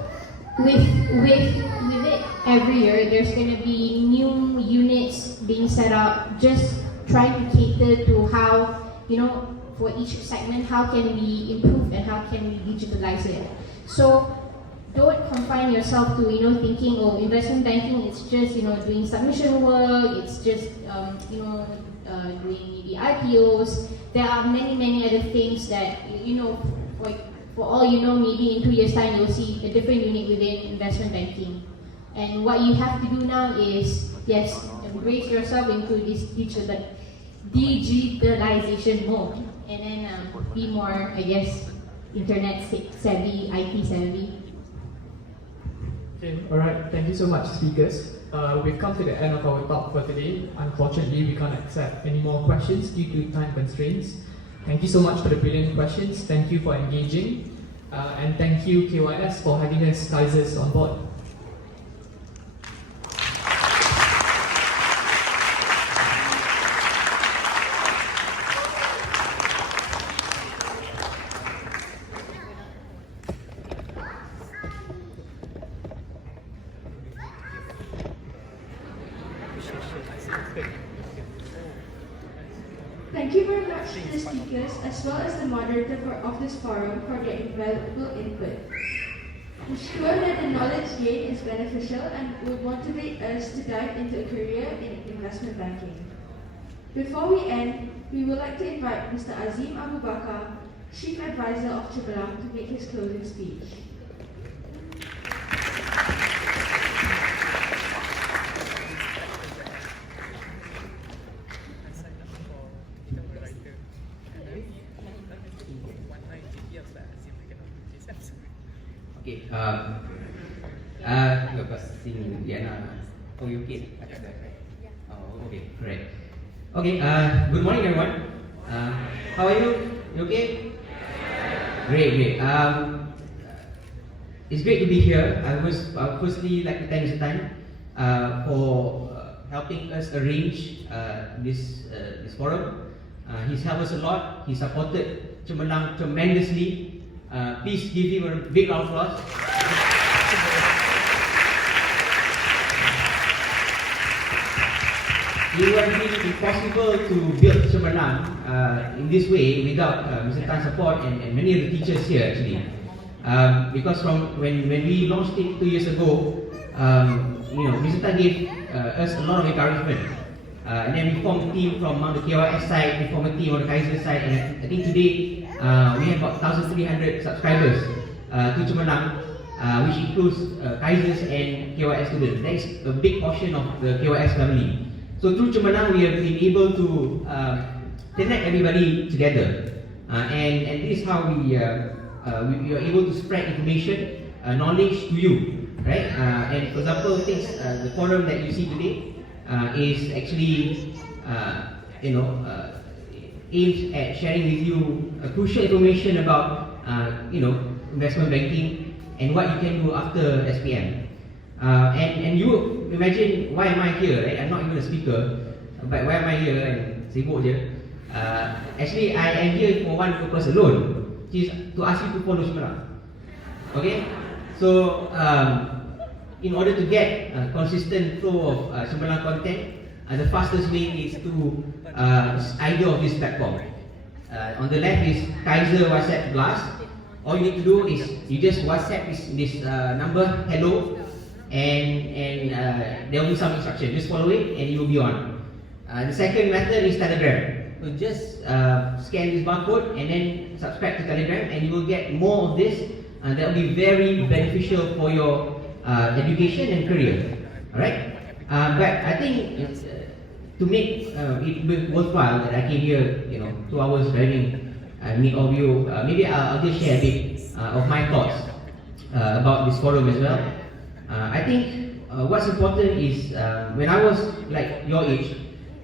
with it, every year there's going to be new units being set up, just trying to cater to how, for each segment, how can we improve and how can we digitalize it. So don't confine yourself to thinking, oh, investment banking, it's just doing submission work, it's just doing maybe IPOs. There are many other things that for all maybe in 2 years time you'll see a different unit within investment banking. And what you have to do now is, yes, embrace yourself into this digitalization mode, and then be more, I guess, internet savvy, IT savvy. Okay, alright, thank you so much, speakers. We've come to the end of our talk for today. Unfortunately, we can't accept any more questions due to time constraints. Thank you so much for the brilliant questions. Thank you for engaging. And thank you, KYS, for having us guys on board. Thank you very much to the speakers as well as the moderator of this forum for their invaluable input. I'm sure that the knowledge gained is beneficial and would motivate us to dive into a career in investment banking. Before we end, we would like to invite Mr. Azim Abu Bakar, Chief Advisor of Cemerlang, to make his closing speech. Okay, lepas sini Diana. Oh, you okay? Oh, okay, great. Okay, good morning everyone. How are you? You okay? Great. It's great to be here. I was firstly like to thank Mr. Tan for helping us arrange this forum. He's helped us a lot. He supported Cemerlang tremendously. Please give him a big round of applause. It would have been impossible to build Cemerlang in this way without Mr. Tan's support and many of the teachers here actually. Because from when we launched it 2 years ago, Mr. Tan gave us a lot of encouragement. And then we formed a team from the KYS side, we formed a team on the Kaiser side, and I think today we have about 1,300 subscribers to Cemerlang, which includes Kaisers and KYS students. That is a big portion of the KYS family. So through Cemerlang, we have been able to connect everybody together, and this is how we are able to spread information, knowledge to you, right? And for example, the forum that you see today is actually, aims at sharing with you crucial information about, investment banking, and what you can do after SPM. And you imagine, why am I here, right? I'm not even a speaker, but why am I here and sibuk je? Actually, I am here for one purpose alone, which is to ask you to follow Cemerlang. Okay? So, in order to get a consistent flow of Cemerlang content, the fastest way is to either of this platform. On the left is Kaiser WhatsApp Blast. All you need to do is you just WhatsApp this number, hello, and there will be some instruction. Just follow it and you will be on. The second method is Telegram. So just scan this barcode and then subscribe to Telegram, and you will get more of this. That will be very beneficial for your education and career. Alright? But I think to make it worthwhile that I came here, 2 hours driving, meet all of you. Maybe I'll just share a bit of my thoughts about this forum as well. I think what's important is when I was like your age,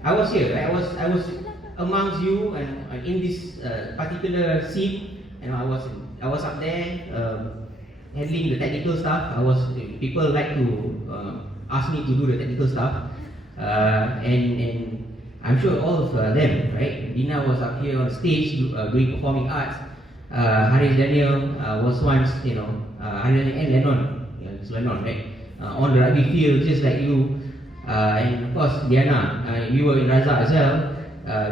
I was here, right? I was amongst you and in this particular seat, and I was up there handling the technical stuff. People like to ask me to do the technical stuff, and I'm sure all of them, right? Dina was up here on stage doing performing arts. Haris Daniel was once, Haris and Lennon, it's Lennon, right? On the rugby field, just like you. And of course, Diana, you were in Raza as well,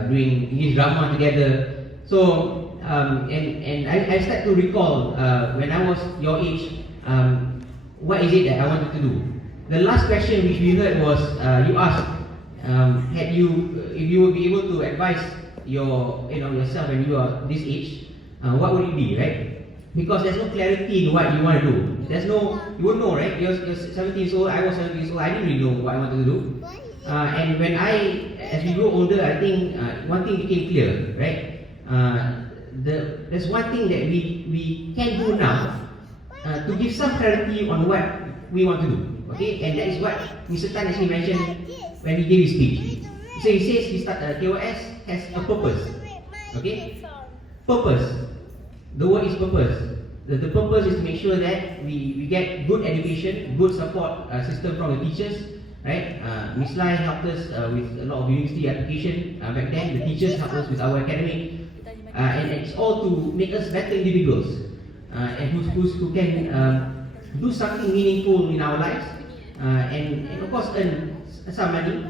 doing English drama together. So, and I start to recall when I was your age, what is it that I wanted to do? The last question which we heard was, you asked, if you would be able to advise yourself when you are this age, what would it be, right? Because there's no clarity in what you want to do. You won't know, right? You're 17 years old, I was 17 years old, I didn't really know what I wanted to do. And as we grow older, I think one thing became clear, right? There's one thing that we can do now to give some clarity on what we want to do. Okay, and that is what Mr. Tan actually mentioned when he gave his speech. So he says KOS has a purpose. Okay, purpose. The word is purpose. The purpose is to make sure that we get good education, good support system from the teachers. Right? Ms. Lai helped us with a lot of university application back then. The teachers helped us with our academic, and it's all to make us better individuals and who can do something meaningful in our lives, and of course earn some money,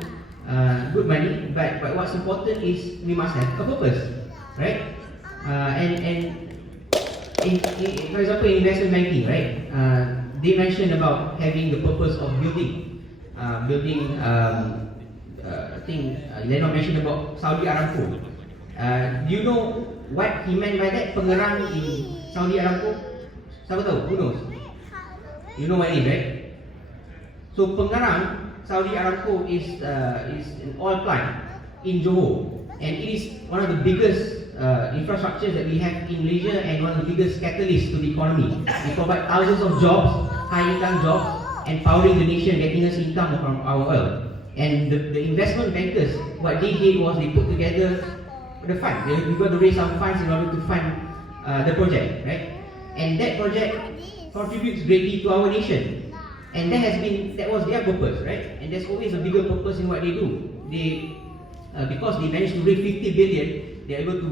good money. But what's important is we must have a purpose, right? For example, in investment banking, right? They mentioned about having the purpose of building. I think Lennon mentioned about Saudi Aramco. Do you know what he meant by that? Pengerang in Saudi Aramco? Siapa tahu? Who knows? You know what it is, right? So Pengerang, Saudi Aramco is an oil plant in Johor, and it is one of the biggest infrastructures that we have in Malaysia, and one of the biggest catalysts to the economy. We provide thousands of jobs, high income jobs, and powering the nation, getting us income from our oil. And the investment bankers, what they did was they put together the fund. We got to raise some funds in order to fund the project, right? And that project contributes greatly to our nation. And that was their purpose, right? And there's always a bigger purpose in what they do. Because they managed to raise 50 billion, they're able to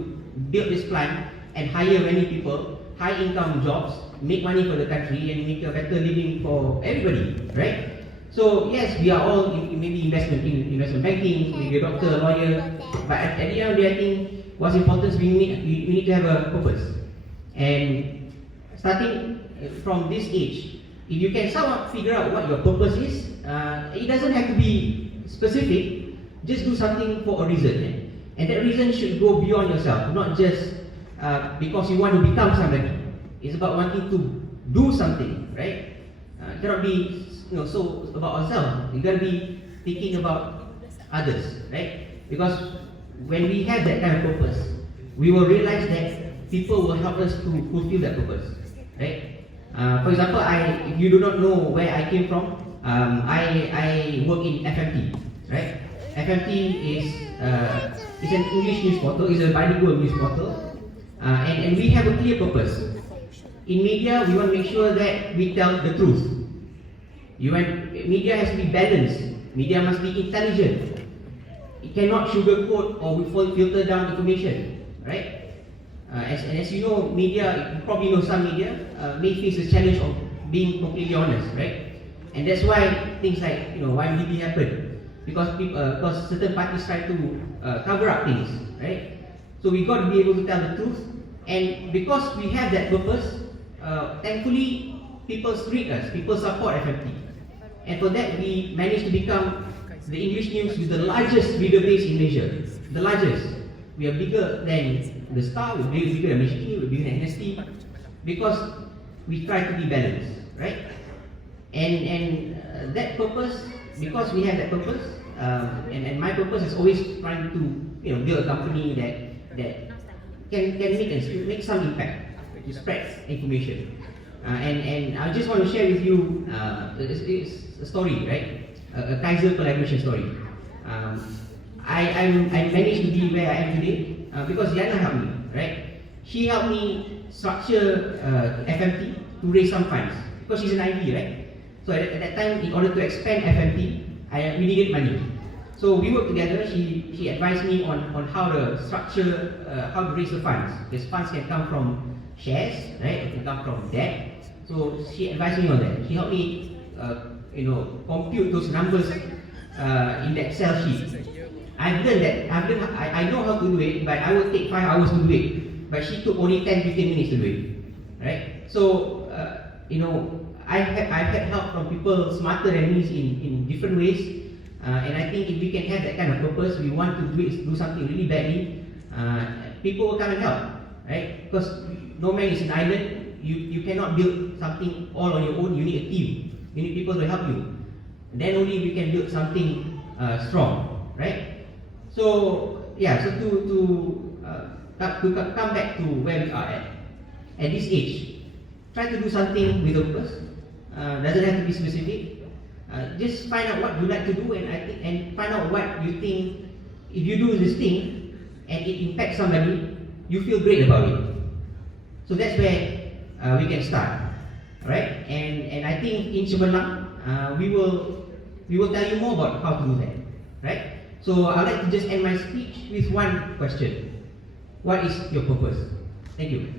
build this plant and hire many people, high income jobs, make money for the country, and make a better living for everybody, right? So yes, we are all maybe investment banking, maybe a doctor, a lawyer, but at the end of the day, I think what's important is we need to have a purpose. And starting from this age, if you can somewhat figure out what your purpose is, it doesn't have to be specific. Just do something for a reason. And that reason should go beyond yourself, not just because you want to become somebody. It's about wanting to do something, right? It cannot be so about ourselves. You gotta be thinking about others, right? Because when we have that kind of purpose, we will realize that people will help us to fulfill that purpose, right? For example, if you do not know where I came from, I work in FMT, right? FMT is an English news portal, it's a bilingual news portal, and we have a clear purpose. in media, we want to make sure that we tell the truth. Media has to be balanced. Media must be intelligent. It cannot sugarcoat or filter down information, right? As you know, media, you probably know some media, may face the challenge of being completely honest, right? And that's why things like, YMDB happen. Because certain parties try to cover up things, right? So we got to be able to tell the truth. And because we have that purpose, thankfully, people read us, people support FMT. And for that, we managed to become the English news with the largest reader base in Malaysia. The largest. We are bigger than The Star, we're bigger than Malaysia, we're bigger than NST, because we try to be balanced, right? And that purpose, because we have that purpose, and my purpose is always trying to build a company that can make some impact, to spread information. And I just want to share with you it's a story, right? A Kaiser collaboration story. I managed to be where I am today because Yana helped me, right? She helped me structure FMT to raise some funds because she's an IB, right? So at that time, in order to expand FMT, we needed money. So we worked together. She advised me on how to structure, how to raise the funds. Because funds can come from shares, right? It can come from debt. So she advised me on that. She helped me, compute those numbers in that Excel sheet. I've done that. I know how to do it, but I would take 5 hours to do it. But she took only 10-15 minutes to do it, right? So I've had help from people smarter than me in different ways. And I think if we can have that kind of purpose, we want to do something really badly, people will come and help, right? Because no man is an island. You cannot build something all on your own. You need a team. You need people to help you. And then only we can build something strong, right? So yeah. So to come back to where we are at this age, try to do something with a purpose. Doesn't have to be specific. Just find out what you like to do, and find out what you think. If you do this thing and it impacts somebody, you feel great about it. So that's where we can start, right? And I think in Cemerlang, we will tell you more about how to do that, right? So I'd like to just end my speech with one question: what is your purpose? Thank you.